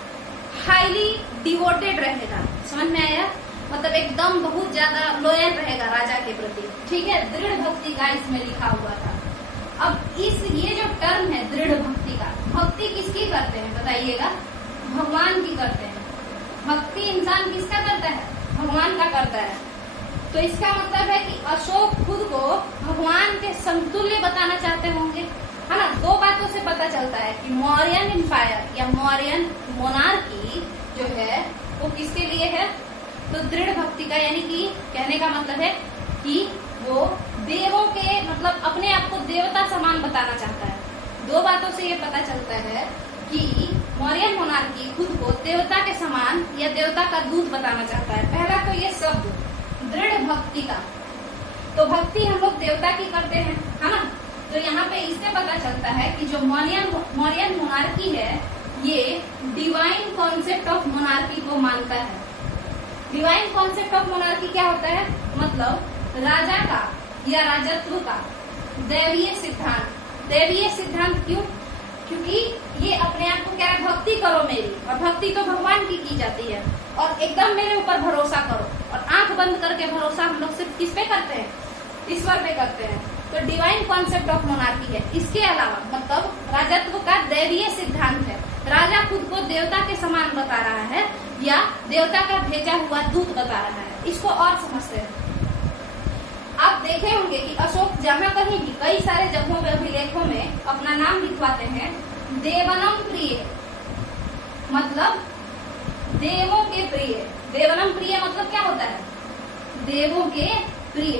हाईली डिवोटेड रहेगा। समझ में आया? मतलब एकदम बहुत ज्यादा लॉयल रहेगा राजा के प्रति। ठीक है, दृढ़ भक्ति का इसमें लिखा हुआ था। अब ये जो टर्म है दृढ़ भक्ति का, भक्ति किसकी करते हैं बताइएगा? भगवान की करते हैं। भक्ति इंसान किसका करता है? भगवान का करता है। तो इसका मतलब है कि अशोक खुद को भगवान के समतुल्य बताना चाहते होंगे, है ना। दो बातों से पता चलता है कि मौर्यन एम्पायर या मौर्यन मोनार्की जो है वो किसके लिए है? तो दृढ़ भक्ति का, यानी कि कहने का मतलब है कि वो देवों के मतलब अपने आप को देवता समान बताना चाहता है। दो बातों से ये पता चलता है कि मौर्यन मोनार्की खुद को देवता के समान या देवता का दूत बताना चाहता है। पहला तो ये शब्द दृढ़ भक्ति का, तो भक्ति हम लोग देवता की करते हैं, है ना। तो यहाँ पे इससे पता चलता है कि जो मौर्यन मोनार्की है ये डिवाइन कॉन्सेप्ट ऑफ मोनार्की को मानता है। डिवाइन कॉन्सेप्ट ऑफ मोनार्की क्या होता है? मतलब राजा का या राजत्व का दैवीय सिद्धांत। दैवीय सिद्धांत क्यों? क्योंकि ये अपने आप को क्या है? भक्ति करो मेरी, और भक्ति तो भगवान की जाती है, और एकदम मेरे ऊपर भरोसा करो। और आंख बंद करके भरोसा हम लोग सिर्फ किस पे करते हैं? ईश्वर पे करते हैं। तो डिवाइन कॉन्सेप्ट ऑफ मोनार्की है। इसके अलावा मतलब राजत्व का दैवीय सिद्धांत है। राजा खुद को देवता के समान बता रहा है या देवता का भेजा हुआ दूत बता रहा है। इसको और समझते हैं। आप देखे होंगे कि अशोक जहाँ कहीं भी कई सारे जगहों में अभिलेखों में अपना नाम लिखवाते हैं देवनम प्रिय, मतलब देवों के प्रिय। देवनम प्रिय मतलब क्या होता है? देवों के प्रिय,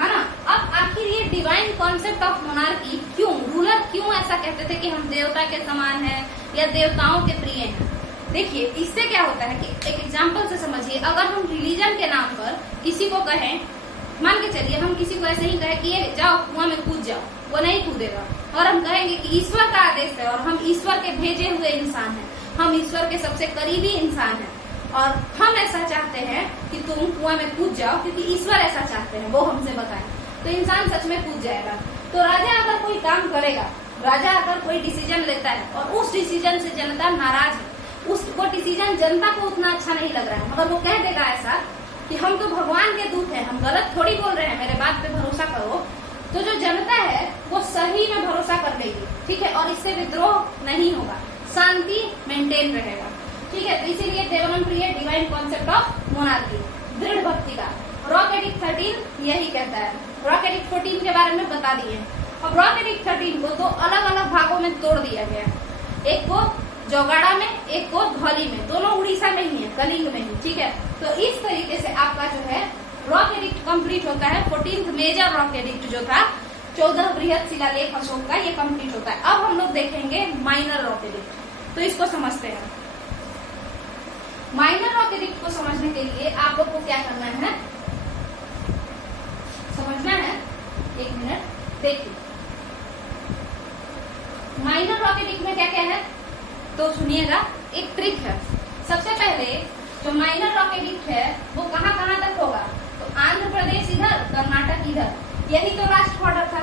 है ना। अब आखिर ये डिवाइन कॉन्सेप्ट ऑफ मोनार्की क्यों, रूलर क्यों ऐसा कहते थे कि हम देवता के समान हैं या देवताओं के प्रिय हैं? देखिए इससे क्या होता है कि एक एग्जाम्पल से समझिए। अगर हम रिलीजन के नाम पर किसी को कहें, मान के चलिए हम किसी को ऐसे ही कहें कि ये जाओ कुआं में कूद जाओ, वो नहीं कूदेगा। और हम कहेंगे कि ईश्वर का आदेश है और हम ईश्वर के भेजे हुए इंसान हैं, हम ईश्वर के सबसे करीबी इंसान हैं, और हम ऐसा चाहते हैं कि तुम कुआं में कूद जाओ क्योंकि ईश्वर ऐसा चाहते हैं, वो हमसे बताएं, तो इंसान सच में कूद जाएगा। तो राजा अगर कोई काम करेगा, राजा अगर कोई डिसीजन लेता है और उस डिसीजन से जनता नाराज है, वो डिसीजन जनता को उतना अच्छा नहीं लग रहा है, मगर वो कह देगा ऐसा कि हम तो भगवान के दूत हैं, हम गलत थोड़ी बोल रहे हैं, मेरे बात पे भरोसा करो, तो जो जनता है वो सही में भरोसा कर लेगी, ठीक है। और इससे विद्रोह नहीं होगा, शांति मेंटेन रहेगा, ठीक है। तो इसीलिए देवनम प्रिय डिवाइन कॉन्सेप्ट ऑफ मोनार्की, दृढ़ भक्ति का। रॉक एडिक्ट 13 यही कहता है। रॉक एडिक्ट 14 के बारे में बता दिए। अब रॉक एडिक्ट 13 को दो अलग अलग भागों में तोड़ दिया गया, एक को जोगाड़ा में, एक को धौली में, दोनों उड़ीसा में ही है, कलिंग में ही, ठीक है। तो इस तरीके से आपका जो है रॉक एडिक्ट कंप्लीट होता है। 14th मेजर रॉक एडिक्ट जो था 14 बृहद शिलालेख अशोक का, ये कंप्लीट होता है। अब हम लोग देखेंगे माइनर रॉक एडिक्ट, तो इसको समझते हैं। माइनर रॉक एडिक्ट को समझने के लिए आप लोग को क्या करना है, समझना है। एक मिनट देखिए, माइनर रॉक एडिक्ट में क्या क्या है तो सुनिएगा। एक ट्रिक है। सबसे पहले जो माइनर रॉक एडिक्ट है वो कहाँ कहाँ तक होगा, तो आंध्र प्रदेश इधर, कर्नाटक इधर, यही तो लास्ट बॉर्डर था,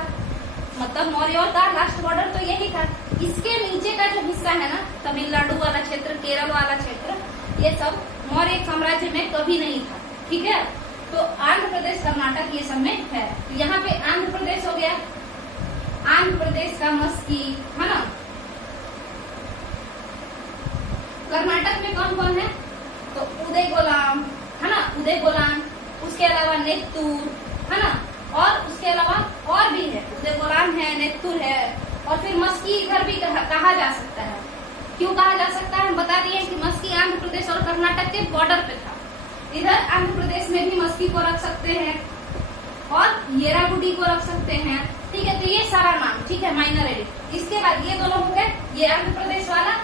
मतलब मौर्यों का लास्ट बॉर्डर तो यही था। इसके नीचे का जो हिस्सा है ना, तमिलनाडु वाला क्षेत्र, केरल वाला क्षेत्र, ये सब मौर्य साम्राज्य में कभी नहीं था, ठीक है। तो आंध्र प्रदेश, कर्नाटक ये सब में है। तो यहाँ पे आंध्र प्रदेश हो गया, आंध्र प्रदेश का मस्की, है ना। कर्नाटक में कौन कौन है, तो उदय गोलाम, है ना, उदय गोलाम, उसके अलावा नेत्तूर, है ना, और उसके अलावा और भी है, उदय गोलाम है, नेत्तूर है, और फिर मस्की इधर भी कहा जा सकता है। क्यों कहा जा सकता है, हम बता दिए कि मस्की आंध्र प्रदेश और कर्नाटक के बॉर्डर पे था। इधर आंध्र प्रदेश में भी मस्की को रख सकते हैं और येरागुडी को रख सकते हैं, ठीक है। तो ये सारा नाम, ठीक है, माइनर एडिक्ट। इसके बाद ये दोनों हो गए, ये आंध्र प्रदेश वाला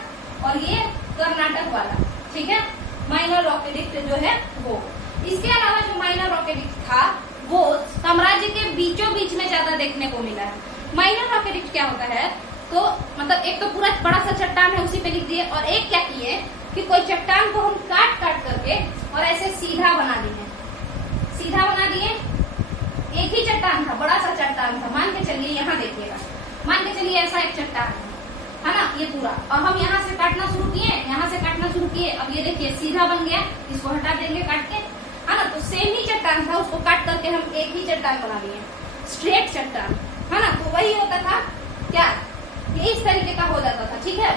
और ये कर्नाटक वाला, ठीक है, माइनर रॉक एडिक्ट जो है वो। इसके अलावा जो माइनर रॉक एडिक्ट था वो साम्राज्य के बीचों बीच में ज्यादा देखने को मिला है। माइनर रॉक एडिक्ट क्या होता है, तो मतलब एक तो पूरा बड़ा सा चट्टान है उसी पे लिख दिए, और एक क्या किए कि कोई चट्टान को हम काट काट करके और ऐसे सीधा बना दिए, सीधा बना दिए। एक ही चट्टान था, बड़ा सा चट्टान था, मान के चलिए, यहाँ देखिएगा, मान के चलिए ऐसा एक चट्टान है ना, ये पूरा, और हम यहाँ से काटना शुरू किए, यहाँ से काटना शुरू किए, अब ये देखिए सीधा बन गया, इसको हटा देंगे काट के, है ना। तो सेम ही चट्टान था, उसको काट करके हम एक ही चट्टान बना दिए, स्ट्रेट चट्टान, है ना। तो वही होता था क्या, ये इस तरीके का हो जाता था, ठीक है।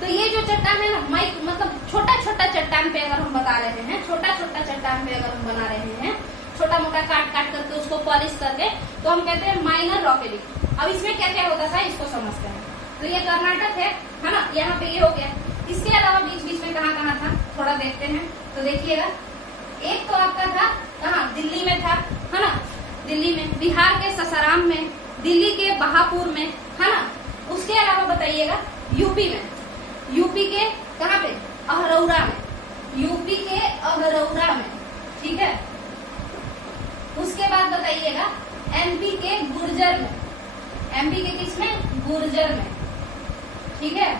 तो ये जो चट्टान है ना, मतलब छोटा छोटा चट्टान पे अगर हम बता रहे हैं, छोटा छोटा चट्टान पे अगर हम बना रहे हैं, छोटा मोटा काट काट करके उसको पॉलिश करके, तो हम कहते हैं माइनर रॉक एडिक्ट। अब इसमें क्या क्या होता था इसको समझते हैं। तो ये कर्नाटक है ना, यहाँ पे ये हो गया। इसके अलावा बीच बीच में कहाँ कहाँ था थोड़ा देखते हैं। तो देखिएगा, एक तो आपका था कहाँ, दिल्ली में था, है ना, दिल्ली में, बिहार के ससाराम में, दिल्ली के बहापुर में, है ना। उसके अलावा बताइएगा यूपी में, यूपी के कहाँ पे, अहरौरा में, यूपी के अहरौरा में, ठीक है। उसके बाद बताइएगा एमपी के गुर्जर में, एमपी के किस में, गुर्जर में, ठीक है।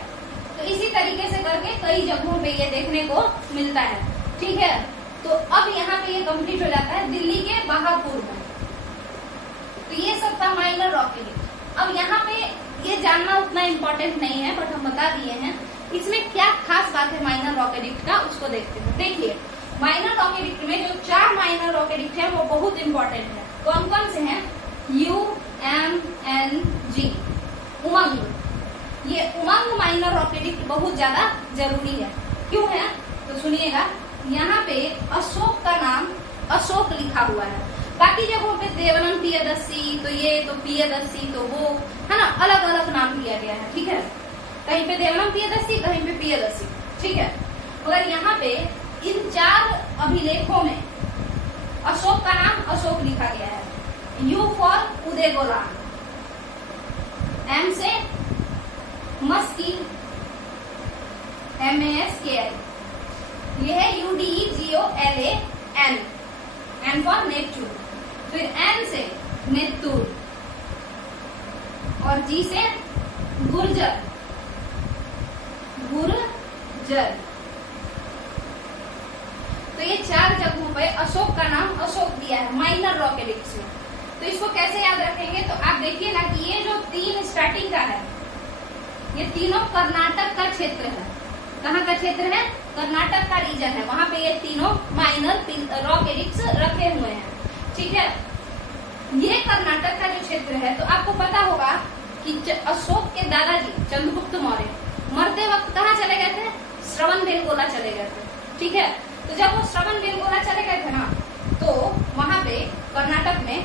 तो इसी तरीके से करके कई जगहों पे ये देखने को मिलता है, ठीक है। तो अब यहाँ पे ये कंप्लीट हो जाता है दिल्ली के बहापुर में। तो ये सब था माइनर रॉक एडिक्ट। अब यहाँ पे ये जानना उतना इम्पोर्टेंट नहीं है, बट हम बता दिए हैं। इसमें क्या खास बात है माइनर रॉक एडिक्ट का, उसको देखते हैं। देखिए, माइनर रॉक एडिक्ट में जो 4 माइनर रॉक एडिक्ट है वो बहुत इंपॉर्टेंट है। कौन कौन से हैं, UMNG, उमंग। ये उमंग माइनर रॉक एडिक्ट बहुत ज्यादा जरूरी है। क्यों है, तो सुनिएगा। यहाँ पे अशोक का नाम अशोक लिखा हुआ है, बाकी जगहों पे देवनम प्रियदर्शी, तो ये तो प्रियदर्शी, तो वो, है ना, अलग अलग नाम दिया गया है, ठीक है। कहीं पे देवनम प्रियदर्शी, कहीं पे प्रियदर्शी, ठीक है। मगर यहाँ पे इन 4 अभिलेखों में अशोक का नाम अशोक लिखा गया है। U फॉर उदयगोलान, M से मस्की, MASKI, ये है UDEGOLAN, N फॉर नेपच्यून, फिर N से नेतुर, और G से गुर्जर, गुर्जर। तो ये 4 जगहों पे अशोक का नाम अशोक दिया है माइनर रॉक एडिक्ट्स में। तो इसको कैसे याद रखेंगे, तो आप देखिएगा कि ये जो 3 स्टार्टिंग का है, ये तीनों कर्नाटक का क्षेत्र है। कहाँ का क्षेत्र है, कर्नाटक का रीजन है, वहां पे ये तीनों माइनर रॉक एडिक्ट्स रखे हुए हैं, ठीक है। ये कर्नाटक का जो क्षेत्र है, तो आपको पता होगा कि अशोक के दादाजी चंद्रगुप्त मौर्य मरते वक्त कहाँ चले गए थे, श्रवणबेलगोला चले गए थे, ठीक है। तो जब वो श्रवणबेलगोला चले गए थे ना, तो वहां पे कर्नाटक में,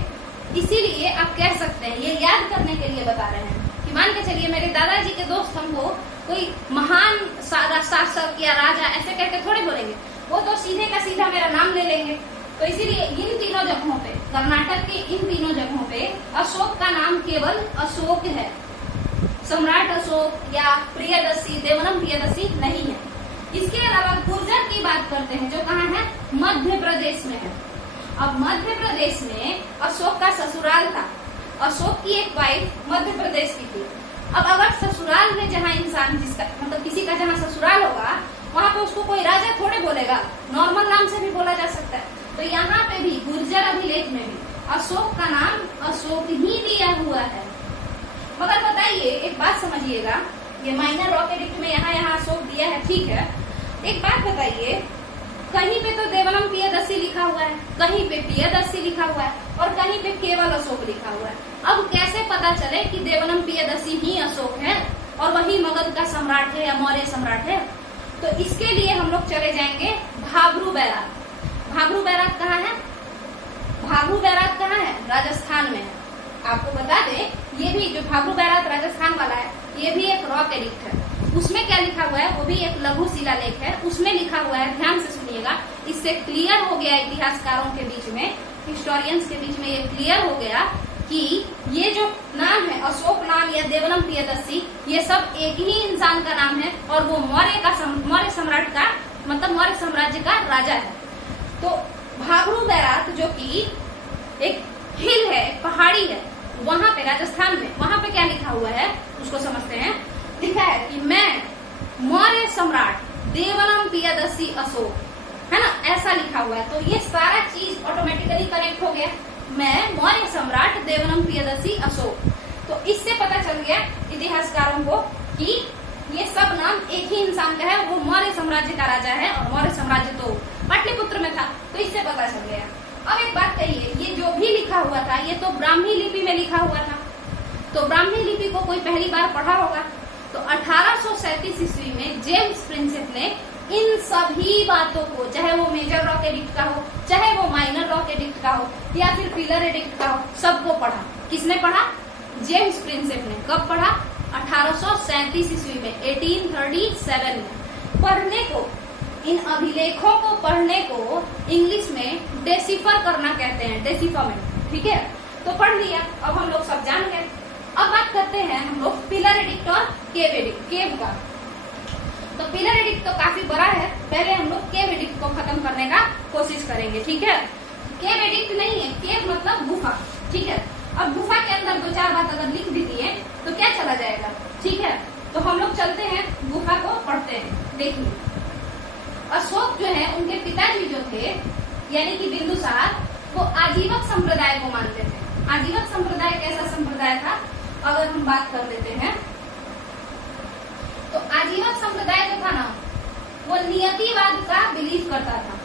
इसीलिए आप कह सकते हैं, ये याद करने के लिए बता रहे हैं कि मान के चलिए मेरे दादाजी के दोस्त हमको कोई महान शासक या राजा ऐसे कहकर थोड़े बोलेंगे, वो तो सीधे का सीधा मेरा नाम ले लेंगे। तो इसीलिए इन तीनों जगहों पे, कर्नाटक के इन तीनों जगहों पे अशोक का नाम केवल अशोक है, सम्राट अशोक या प्रियदर्शी, देवनम प्रियदर्शी नहीं है। इसके अलावा गुर्जर की बात करते हैं, जो कहाँ है, मध्य प्रदेश में है। अब मध्य प्रदेश में अशोक का ससुराल था, अशोक की एक वाइफ मध्य प्रदेश की थी। अब अगर ससुराल में जहाँ इंसान, जिसका मतलब किसी का जहाँ ससुराल होगा, वहाँ पे उसको कोई राजा थोड़े बोलेगा, नॉर्मल नाम से भी बोला जा सकता है। तो यहाँ पे भी गुर्जर अभिलेख में भी अशोक का नाम अशोक ही दिया हुआ है। मगर बताइए, एक बात समझिएगा, ये माइनर रॉक एडिक्ट में यहाँ अशोक दिया है, ठीक है। एक बात बताइए, कहीं पे तो देवनम प्रियदर्शी लिखा हुआ है, कहीं पे प्रियदर्शी लिखा हुआ है, और कहीं पे केवल अशोक लिखा हुआ है। अब कैसे पता चले कि देवनम प्रियदर्शी ही अशोक है और वही मगध का सम्राट है या मौर्य सम्राट है? तो इसके लिए हम लोग चले जाएंगे भाबरू बैराग। भाबरू बैराग कहाँ है, भाबरू बैराग कहाँ है, राजस्थान में है। आपको बता दें, ये भी जो भाबरू बैराग राजस्थान वाला है, ये भी एक रॉक एडिक्ट है। उसमें क्या लिखा हुआ है, वो भी एक लघु शिलालेख है, उसमें लिखा हुआ है, ध्यान से सुनिएगा, इससे क्लियर हो गया इतिहासकारों के बीच में, हिस्टोरियंस के बीच में ये क्लियर हो गया कि ये जो नाम है अशोक नाम या देवनम प्रियदर्शी, ये सब एक ही इंसान का नाम है और वो मौर्य सम्राट का, मतलब मौर्य साम्राज्य का राजा है। तो भाबरू बैराग जो कि एक हिल है, पहाड़ी है, वहां पे राजस्थान में, वहां पे क्या लिखा हुआ है उसको समझते हैं। लिखा है कि मैं मौर्य सम्राट देवनम प्रियदर्शी अशोक, है ना, ऐसा लिखा हुआ है। तो ये सारा चीज ऑटोमेटिकली कनेक्ट हो गया, मैं मौर्य सम्राट देवनम प्रियदर्शी अशोक। तो इससे पता चल गया इतिहासकारों को कि ये सब नाम एक ही इंसान का है, वो मौर्य साम्राज्य का राजा है, और मौर्य साम्राज्य तो पाटलिपुत्र में था, तो इससे पता चल गया। अब एक बात कहिए, ये जो भी लिखा हुआ था, ये तो ब्राह्मी लिपि में लिखा हुआ था। तो ब्राह्मी लिपि को कोई पहली बार पढ़ा होगा, तो 1837 ईस्वी में जेम्स प्रिंसेप ने इन सभी बातों को, चाहे वो मेजर रॉक एडिक्ट का हो, चाहे वो माइनर रॉक एडिक्ट का हो, या फिर पिलर एडिक्ट का हो, सबको पढ़ा। किसने पढ़ा? जेम्स प्रिंसेप ने। कब पढ़ा? 1837 ईस्वी में, 1837 में। पढ़ने को, इन अभिलेखों को पढ़ने को इंग्लिश में डेसिफर करना कहते हैं, डेसिफरमेंट। ठीक है, तो पढ़ लिया, अब हम लोग सब जान गए। अब बात करते हैं हम लोग पिलर एडिक्ट और केव एडिक्ट, केव का। तो पिलर एडिक्ट तो काफी बड़ा है, पहले हम लोग केव एडिक्ट को खत्म करने का कोशिश करेंगे। ठीक है, केव एडिक्ट नहीं है, केव मतलब गुफा। ठीक है, अब गुफा के अंदर दो चार बात अगर लिख भी दिए तो क्या चला जाएगा। ठीक है, तो हम लोग चलते हैं गुफा को पढ़ते हैं। देखिए, अशोक जो है, उनके पिताजी जो थे यानी कि बिंदुसार, वो आजीवक संप्रदाय को मानते थे। आजीवक संप्रदाय कैसा संप्रदाय था, अगर हम बात कर लेते हैं तो आजीवक संप्रदाय जो था ना, वो नियतिवाद का बिलीव करता था।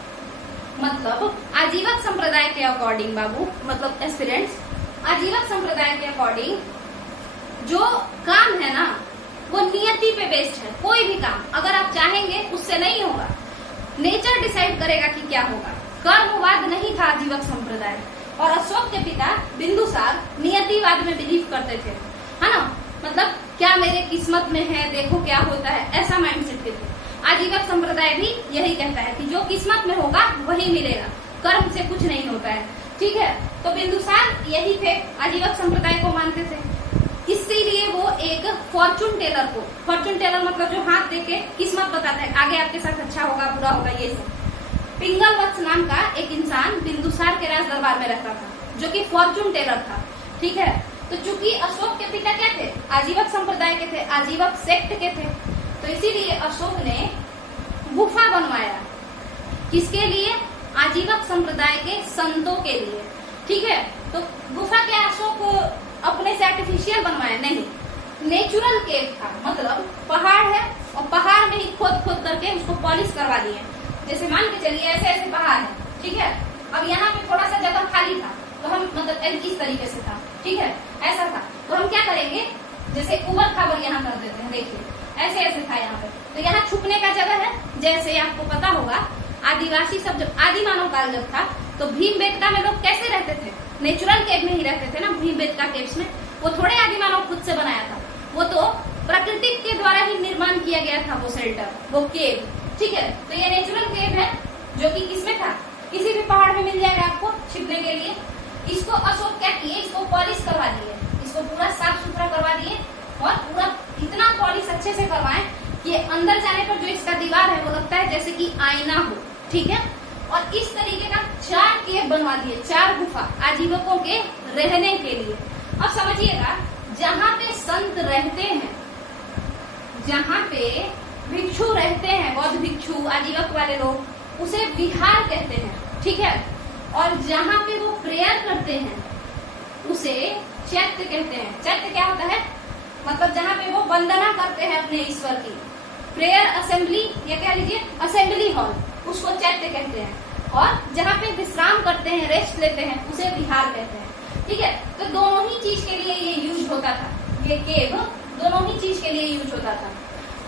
मतलब आजीवक संप्रदाय के अकॉर्डिंग बाबू, मतलब एस्पिरेंट्स, आजीवक संप्रदाय के अकॉर्डिंग जो काम है ना, वो नियति पे बेस्ड है। कोई भी काम अगर आप चाहेंगे उससे नहीं होगा, नेचर डिसाइड करेगा कि क्या होगा। कर्मवाद नहीं था आजीवक संप्रदाय। और अशोक के पिता बिंदुसार नियतिवाद में बिलीव करते थे, है ना। मतलब क्या मेरे किस्मत में है, देखो क्या होता है, ऐसा माइंडसेट के थे। आजीवक संप्रदाय भी यही कहता है कि जो किस्मत में होगा वही मिलेगा, कर्म से कुछ नहीं होता है। ठीक है, तो बिंदुसार यही थे, आजीवक संप्रदाय को मानते थे। इसीलिए वो एक फॉर्चून टेलर को, फॉर्चून टेलर मतलब जो हाथ देके किस्मत बताता है, आगे आपके साथ अच्छा होगा बुरा होगा, ये सब। पिंगलवत्स नाम का एक इंसान बिंदुसार के राज दरबार में रहता था, जो कि फॉर्चून टेलर था। ठीक है, तो चूंकि अशोक के पिता क्या थे, आजीवक संप्रदाय के थे, आजीवक सेक्ट के थे, तो इसीलिए अशोक ने गुफा बनवाया। किसके लिए? आजीवक संप्रदाय के संतों के लिए। ठीक है, तो गुफा क्या अशोक अपने से आर्टिफिशियल बनवाया? नहीं, नेचुरल केव था। मतलब पहाड़ है और पहाड़ में ही खोद खोद करके उसको पॉलिश करवा दिए। जैसे मान के चलिए ऐसे ऐसे पहाड़ है, ठीक है, अब यहाँ पे थोड़ा सा जगह खाली था, तो हम मतलब इस तरीके से था, ठीक है, ऐसा था, तो हम क्या करेंगे, जैसे उबड़ खाबड़ यहाँ कर देते हैं। देखिए ऐसे ऐसे था यहाँ पे, तो यहाँ छुपने का जगह है। जैसे आपको पता होगा आदिवासी सब जब आदि मानव काल जब था, तो भीमबेटका में लोग कैसे रहते थे? नेचुरल केव में ही रहते थे ना, भीमबेटका केव्स में। वो थोड़े आदि मानव खुद से बनाया था, वो तो प्रकृति के द्वारा ही निर्माण किया गया था वो शेल्टर, वो केव। ठीक है, तो ये नेचुरल केव है जो कि किसमें था, किसी भी पहाड़ में मिल जाएगा आपको छिपने के लिए। इसको अशोक क्या किए, इसको पॉलिश करवा दिए, इसको पूरा साफ सुथरा करवा दिए और पूरा इतना पॉलिश अच्छे से करवाएं कि अंदर जाने पर जो इसका दीवार है वो लगता है जैसे कि आईना हो। ठीक है, और इस तरीके का 4 केव बनवा दिए, 4 गुफा आजीवकों के रहने के लिए। अब समझिएगा, जहाँ पे संत रहते हैं, जहाँ पे भिक्षु रहते हैं, बौद्ध भिक्षु आजीवक वाले लोग, उसे विहार कहते हैं। ठीक है, और जहाँ पे वो प्रेयर करते हैं उसे चैत्य कहते हैं। चैत्य क्या होता है, मतलब जहाँ पे वो वंदना करते हैं अपने ईश्वर की, प्रेयर असेंबली, ये कह लीजिए असेंबली हॉल, उसको चैत्य कहते हैं। और जहाँ पे विश्राम करते हैं, रेस्ट लेते हैं, उसे विहार कहते हैं। ठीक है, तो दोनों ही चीज के लिए ये यूज होता था, ये केव दोनों ही चीज के लिए यूज होता था।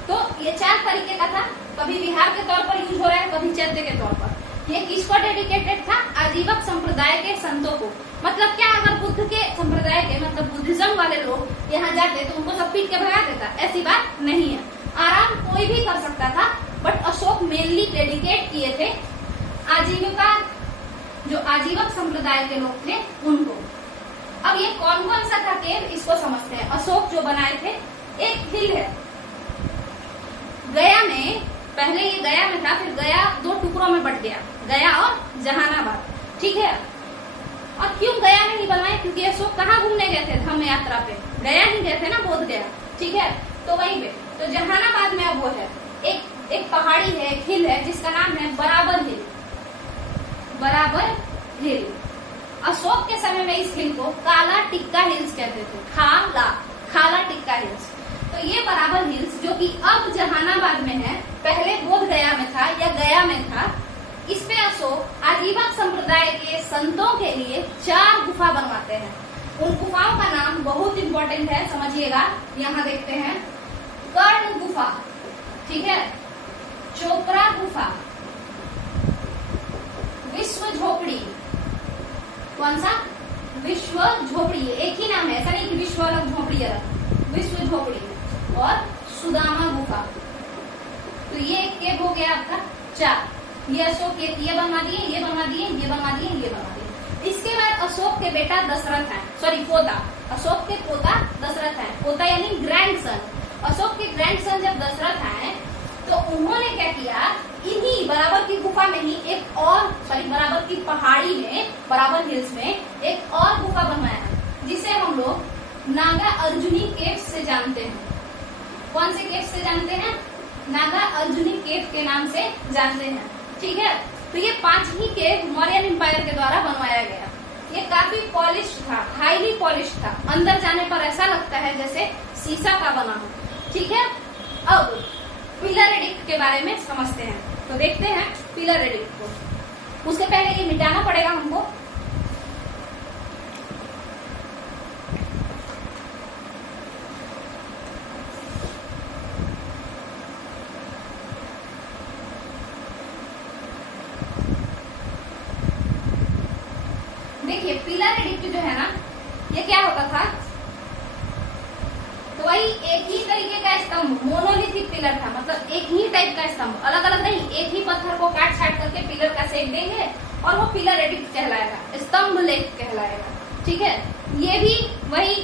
तो ये 4 तरीके का था, कभी विहार के तौर पर यूज हो रहा है, कभी चैत्य के तौर पर। ये किसको डेडिकेटेड था? आजीवक संप्रदाय के संतों को। मतलब क्या, अगर बुद्ध के संप्रदाय के मतलब बुद्धिज्म वाले लोग यहाँ जाते तो उनको सब पीट के भगा देता? ऐसी बात नहीं है, आराम कोई भी कर सकता था, बट अशोक मेनली डेडिकेट किए थे आजीविका, जो आजीवक संप्रदाय के लोग थे उनको। अब ये कौन कौन सा था केव, इसको समझते हैं। अशोक जो बनाए थे, एक हिल है गया में, पहले ये गया में था, फिर गया 2 टुकड़ों में बट गया, गया और जहानाबाद। ठीक है, और क्यों गया में ही बनवाए? क्योंकि अशोक कहाँ घूमने गए थे? धम्म यात्रा पे गया ही गए थे ना, बोध गया। ठीक है, तो वहीं पे, तो जहानाबाद में अब वो है एक पहाड़ी है, एक हिल है जिसका नाम है बराबर हिल। बराबर हिल, अशोक के समय में इस हिल को काला टिक्का हिल्स कहते थे। खाला टिक्का हिल्स। तो ये बराबर हिल्स जो कि अब जहानाबाद में है, पहले बोध गया में था या गया में था, इस पे अशोक आजीवक संप्रदाय के संतों के लिए 4 गुफा बनवाते हैं। उन गुफाओं का नाम बहुत इंपॉर्टेंट है, समझिएगा। यहाँ देखते हैं, कर्ण गुफा, ठीक है, चोपड़ा गुफा, विश्व झोपड़ी, कौन सा, विश्व झोपड़ी, एक ही नाम है, ऐसा नहीं कि विश्व अलग झोपड़ी अलग, विश्व झोपड़ी, और सुदामा गुफा। तो ये एक केव हो गया आपका 4। ये अशोक के ये बनवा दिए, ये बनवा दिए, ये बनवा दिए, ये बनवा दिए। इसके बाद अशोक के बेटा दशरथ है, सॉरी पोता, अशोक के पोता दशरथ है, पोता यानी ग्रैंडसन। अशोक के ग्रैंडसन जब दशरथ आए तो उन्होंने क्या किया, इन्हीं बराबर की गुफा में ही एक और, सॉरी बराबर की पहाड़ी में, बराबर हिल्स में एक और गुफा बनवाया, जिसे हम लोग नागा अर्जुनी केव से जानते हैं। कौन से केव से जानते हैं, नागा अर्जुनी केव के नाम से जानते हैं, ठीक है। तो ये 5 ही केव मौर्यन एम्पायर के द्वारा बनवाया गया। ये काफी पॉलिश था, हाईली पॉलिश था, अंदर जाने पर ऐसा लगता है जैसे शीशा का बना हो, ठीक है। अब पिलर एडिक्ट के बारे में समझते हैं, तो देखते हैं पिलर एडिक्ट को। उसके पहले ये मिटाना पड़ेगा हमको। देखिए पिलर एडिक्ट जो है ना, ये क्या होता था, तो वही एक ही तरीके का स्तंभ, मोनोलिथिक पिलर था, मतलब एक ही टाइप का स्तंभ, अलग अलग नहीं, एक ही पत्थर को काट छाट करके पिलर का शेप देंगे और वो पिलर एडिक्ट कहलाएगा, स्तंभ लेख कहलाएगा, ठीक है। ये भी वही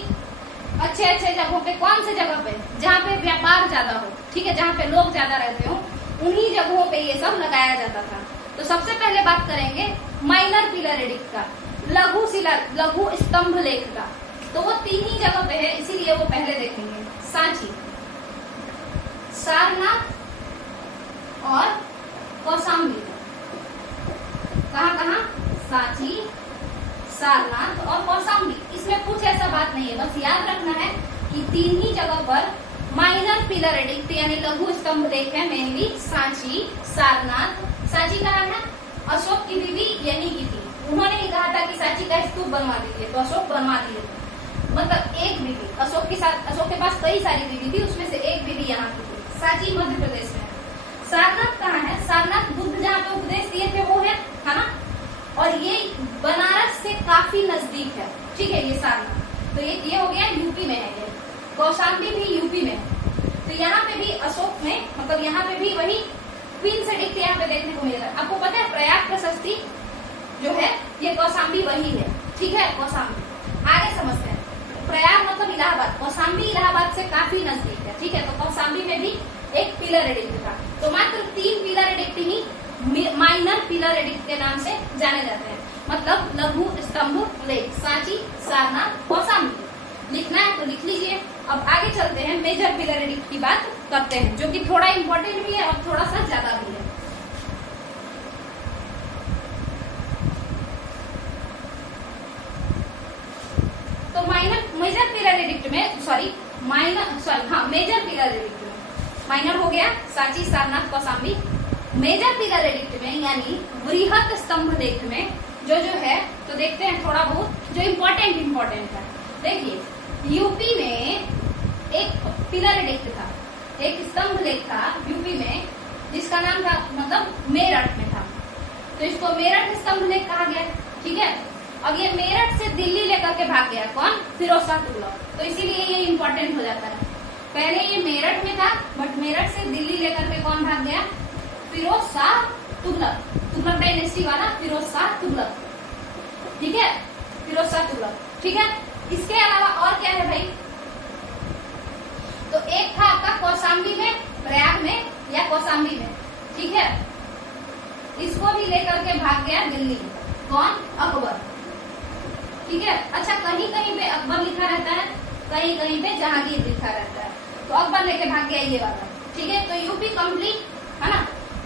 अच्छे अच्छे जगहों पे, कौन से जगह पे, जहाँ पे व्यापार ज्यादा हो, ठीक है, जहाँ पे लोग ज्यादा रहते हो, उन्हीं जगहों पे ये सब लगाया जाता था। तो सबसे पहले बात करेंगे माइनर पिलर एडिक्ट का, लघु शिला, लघु स्तंभ लेख का। तो वो 3 ही जगह पे है, इसीलिए वो पहले देखेंगे, सांची, सारनाथ और कौशाम्बी। कहाँ कहाँ, सांची, सारनाथ और कौशाम्बी। इसमें कुछ ऐसा बात नहीं है, बस याद रखना है कि 3 ही जगह पर माइनर पिलर एडिक्ट यानी लघु स्तंभ लेख है, मेनली सांची, सारनाथ। सांची कहाँ है, अशोक की बीवी यहीं की थी, उन्होंने ही कहा था कि सांची का स्तूप बनवा दीजिए, तो अशोक बनवा दिए, मतलब एक बीवी, अशोक के साथ, अशोक के पास कई सारी बीवी थी, उसमें से एक बीवी यहाँ की थी। सांची मध्य प्रदेश में है। सारनाथ कहाँ है, सारनाथ बुद्ध जहाँ पे उपदेश दिए थे वो है ना, और ये बनारस से काफी नजदीक है, ठीक है, ये सारनाथ। तो ये हो गया यूपी में है, ये कौशाम्बी भी यूपी में है। तो यहाँ पे भी अशोक में, मतलब यहाँ पे भी वही क्वींस एडिक्ट यहाँ पे देखने को मिलेगा। आपको पता है प्रयाग प्रशस्ति जो है ये कौशाम्बी वही है, ठीक है, कौशाम्बी। आगे समझते हैं, प्रयाग मतलब इलाहाबाद, कौशाम्बी इलाहाबाद से काफी नजदीक है, ठीक है। तो कौशाम्बी में भी एक पिलर एडिक्ट था। तो मात्र 3 पिलर एडिक्ट ही माइनर पिलर एडिक्ट के नाम से जाने जाते हैं, मतलब लघु स्तंभ लेख, सांची, सारनाथ, कौशाम्बी। लिखना है तो लिख लीजिए। अब आगे चलते हैं, मेजर पिलर एडिक्ट की बात करते हैं, जो कि थोड़ा इंपॉर्टेंट भी है और थोड़ा सा ज्यादा भी है। तो मेजर पिलर एडिक्ट में, मेजर पिलर एडिक्ट में माइनर हो गया Sanchi, Sarnath, Kaushambi. Major pillar edict में यानी वृहत स्तंभ लेख में जो है, तो देखते हैं थोड़ा बहुत जो इम्पोर्टेंट है। देखिए यूपी में एक पिलर एडिक्ट था, एक स्तंभ लेख था यूपी में, जिसका नाम था, मतलब मेरठ में था, तो इसको मेरठ स्तंभ लेख कहा गया, ठीक है। अब ये मेरठ से दिल्ली लेकर के भाग गया, कौन, फिरोज शाह तुगलक, तो इसीलिए ये इम्पोर्टेंट हो जाता है। पहले ये मेरठ में था, बट मेरठ से दिल्ली लेकर के कौन भाग गया, फिरोज शाह तुगलक, तुगलक डायनेस्टी वाला फिरोज शाह तुगलक, ठीक है, फिरोज शाह तुगलक, ठीक है। इसके अलावा और क्या है भाई, तो एक था आपका कौशाम्बी में, प्रयाग में या कौशाम्बी में, ठीक है, इसको भी लेकर के भाग गया दिल्ली, कौन, अकबर, ठीक है। अच्छा कहीं कहीं पे अकबर लिखा रहता है, कहीं कहीं पे जहांगीर लिखा रहता है, तो अकबर लेके भाग गया ये वाला, ठीक है। तो यूपी कंप्लीट है ना।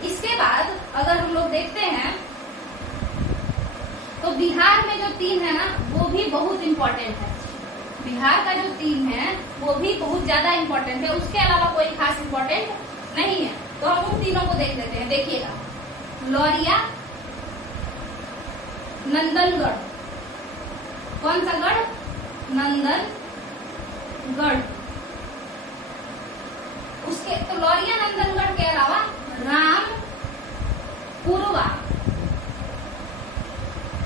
इसके बाद अगर हम लोग देखते हैं तो बिहार में जो 3 है ना, वो भी बहुत इंपॉर्टेंट है। बिहार का जो 3 है वो भी बहुत ज्यादा इंपॉर्टेंट है, उसके अलावा कोई खास इंपॉर्टेंट नहीं है। तो हम उन तीनों को देख लेते हैं। देखिएगा, लौरिया, नंदनगढ़, कौन सा गढ़, नंदनगढ़, उसके तो लौरिया नंदनगढ़ के अलावा रामपुरवा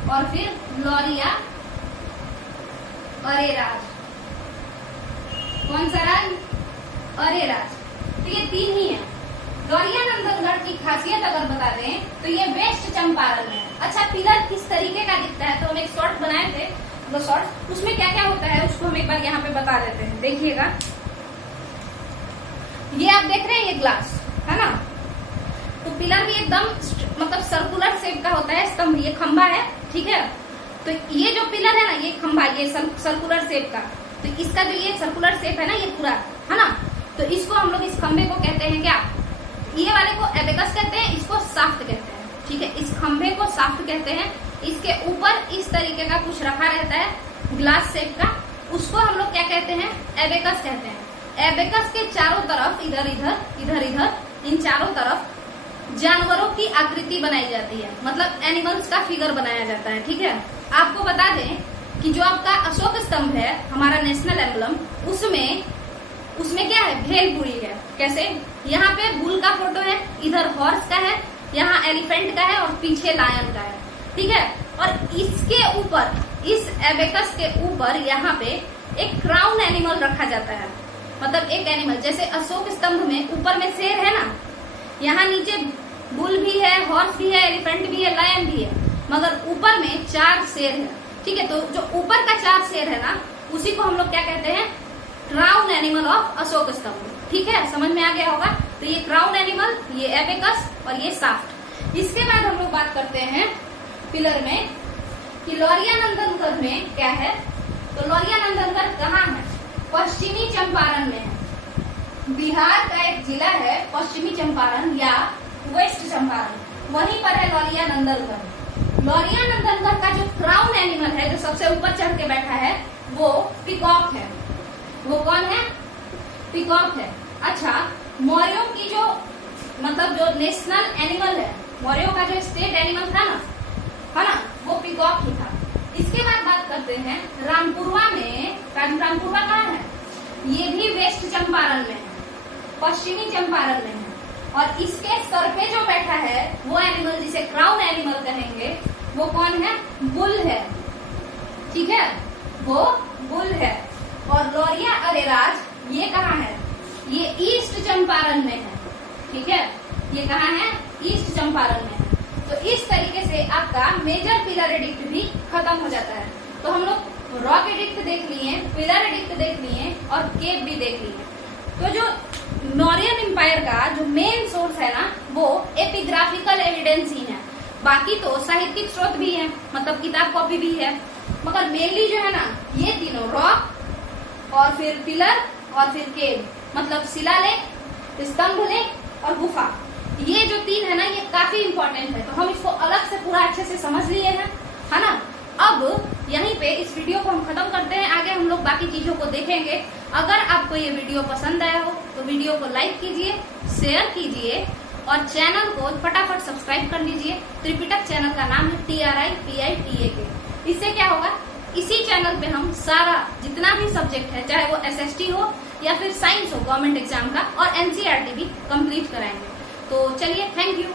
और फिर लौरिया अरेराज। कौन सा राज? अरेराज। तो ये 3 ही है। लौरिया नंदनगढ़ की खासियत अगर बता दें तो ये वेस्ट चंपारण में है। अच्छा, पिलर किस तरीके का दिखता है, तो हम एक शॉर्ट बनाए थे, वो शॉर्ट, उसमें क्या क्या होता है उसको हम एक बार यहाँ पे बता देते हैं। देखिएगा, ये आप देख रहे हैं, ये ग्लास है ना, तो पिलर भी एकदम मतलब सर्कुलर शेप का होता है। स्तंभ, ये खंभा है, ठीक है। तो ये जो पिलर है ना, ये खंभा, ये सर्कुलर शेप का, तो इसका जो ये सर्कुलर शेप है ना, ये पूरा है ना, तो इसको हम लोग इस खंभे को कहते हैं क्या? ये वाले को एबेकस कहते हैं, इसको शाफ्ट कहते हैं, ठीक है। इस खंभे को शाफ्ट कहते हैं। इसके ऊपर इस तरीके का कुछ रखा रहता है ग्लास शेप का, उसको हम लोग क्या कहते हैं? एबेकस कहते हैं। एबेकस के चारों तरफ इधर इधर इन चारों तरफ जानवरों की आकृति बनाई जाती है, मतलब एनिमल्स का फिगर बनाया जाता है, ठीक है। आपको बता दें कि जो आपका अशोक स्तंभ है, हमारा नेशनल एम्बलम, उसमें क्या है? भेलपुरी है। कैसे? यहाँ पे बुल का फोटो है, इधर हॉर्स का है, यहाँ एलिफेंट का है और पीछे लायन का है, ठीक है। और इसके ऊपर, इस एबेकस के ऊपर यहाँ पे एक क्राउन एनिमल रखा जाता है, मतलब एक एनिमल, जैसे अशोक स्तंभ में ऊपर में शेर है ना, यहाँ नीचे बुल भी है, हॉर्स भी है, एलिफेंट भी है, लायन भी है, मगर ऊपर में 4 शेर है, ठीक है। तो जो ऊपर का 4 शेर है ना, उसी को हम लोग क्या कहते हैं? क्राउन एनिमल ऑफ अशोक स्तंभ, ठीक है। समझ में आ गया होगा। तो ये क्राउन एनिमल, ये एबेकस और ये शाफ्ट। इसके बाद हम लोग बात करते हैं पिलर में कि लौरिया नंदनगढ़ में क्या है। तो लौरिया नंदनगढ़ कहाँ है? पश्चिमी चंपारण में है। बिहार का एक जिला है पश्चिमी चंपारण या वेस्ट चंपारण, वहीं पर है लौरिया नंदनगढ़। लौरिया नंदनगढ़ का जो क्राउन एनिमल है, जो सबसे ऊपर चढ़ के बैठा है, वो पीकॉक है। वो कौन है? पीकॉक है। अच्छा, मौर्यों की जो मतलब जो नेशनल एनिमल है, मौर्यों का जो स्टेट एनिमल था ना, है ना, वो पीकॉक ही था। इसके बाद बात करते हैं रामपुरवा में। रामपुरवा कहाँ है? ये भी वेस्ट चंपारण में है, पश्चिमी चंपारण में है। और इसके सर पे जो बैठा है वो एनिमल, जिसे क्राउन एनिमल कहेंगे, वो कौन है? बुल है, ठीक है, वो बुल है। और लौरिया अरेराज ये कहाँ है? ये ईस्ट चंपारण में है, ठीक है। ये कहाँ है? ईस्ट चंपारण में है। तो इस तरीके से आपका मेजर पिलर एडिक्ट भी खत्म हो जाता है। तो हम लोग रॉक एडिक्ट देख लिए, पिलर एडिक्ट देख लिए और केव भी देख लिए। तो जो मौर्यन एम्पायर का जो मेन सोर्स है ना, वो एपिग्राफिकल एविडेंस ही है। बाकी तो साहित्यिक स्रोत भी है, मतलब किताब कॉपी भी है, मगर मेनली जो है ना, ये तीनों रॉक और फिर पिलर और फिर केव, मतलब शिलालेख, स्तंभलेख और गुफा, ये जो 3 है ना, ये काफी इंपॉर्टेंट है। तो हम इसको अलग से पूरा अच्छे से समझ लिए हैं, है ना। अब यहीं पे इस वीडियो को हम खत्म करते हैं, आगे हम लोग बाकी चीजों को देखेंगे। अगर आपको ये वीडियो पसंद आया हो तो वीडियो को लाइक कीजिए, शेयर कीजिए और चैनल को फटाफट सब्सक्राइब कर लीजिए। त्रिपिटक चैनल का नाम है TRIPITAK। इससे क्या होगा? इसी चैनल पे हम सारा जितना भी सब्जेक्ट है, चाहे वो SST हो या फिर साइंस हो गवर्नमेंट एग्जाम का, और NCERT भी कंप्लीट कराएंगे। तो चलिए, थैंक यू।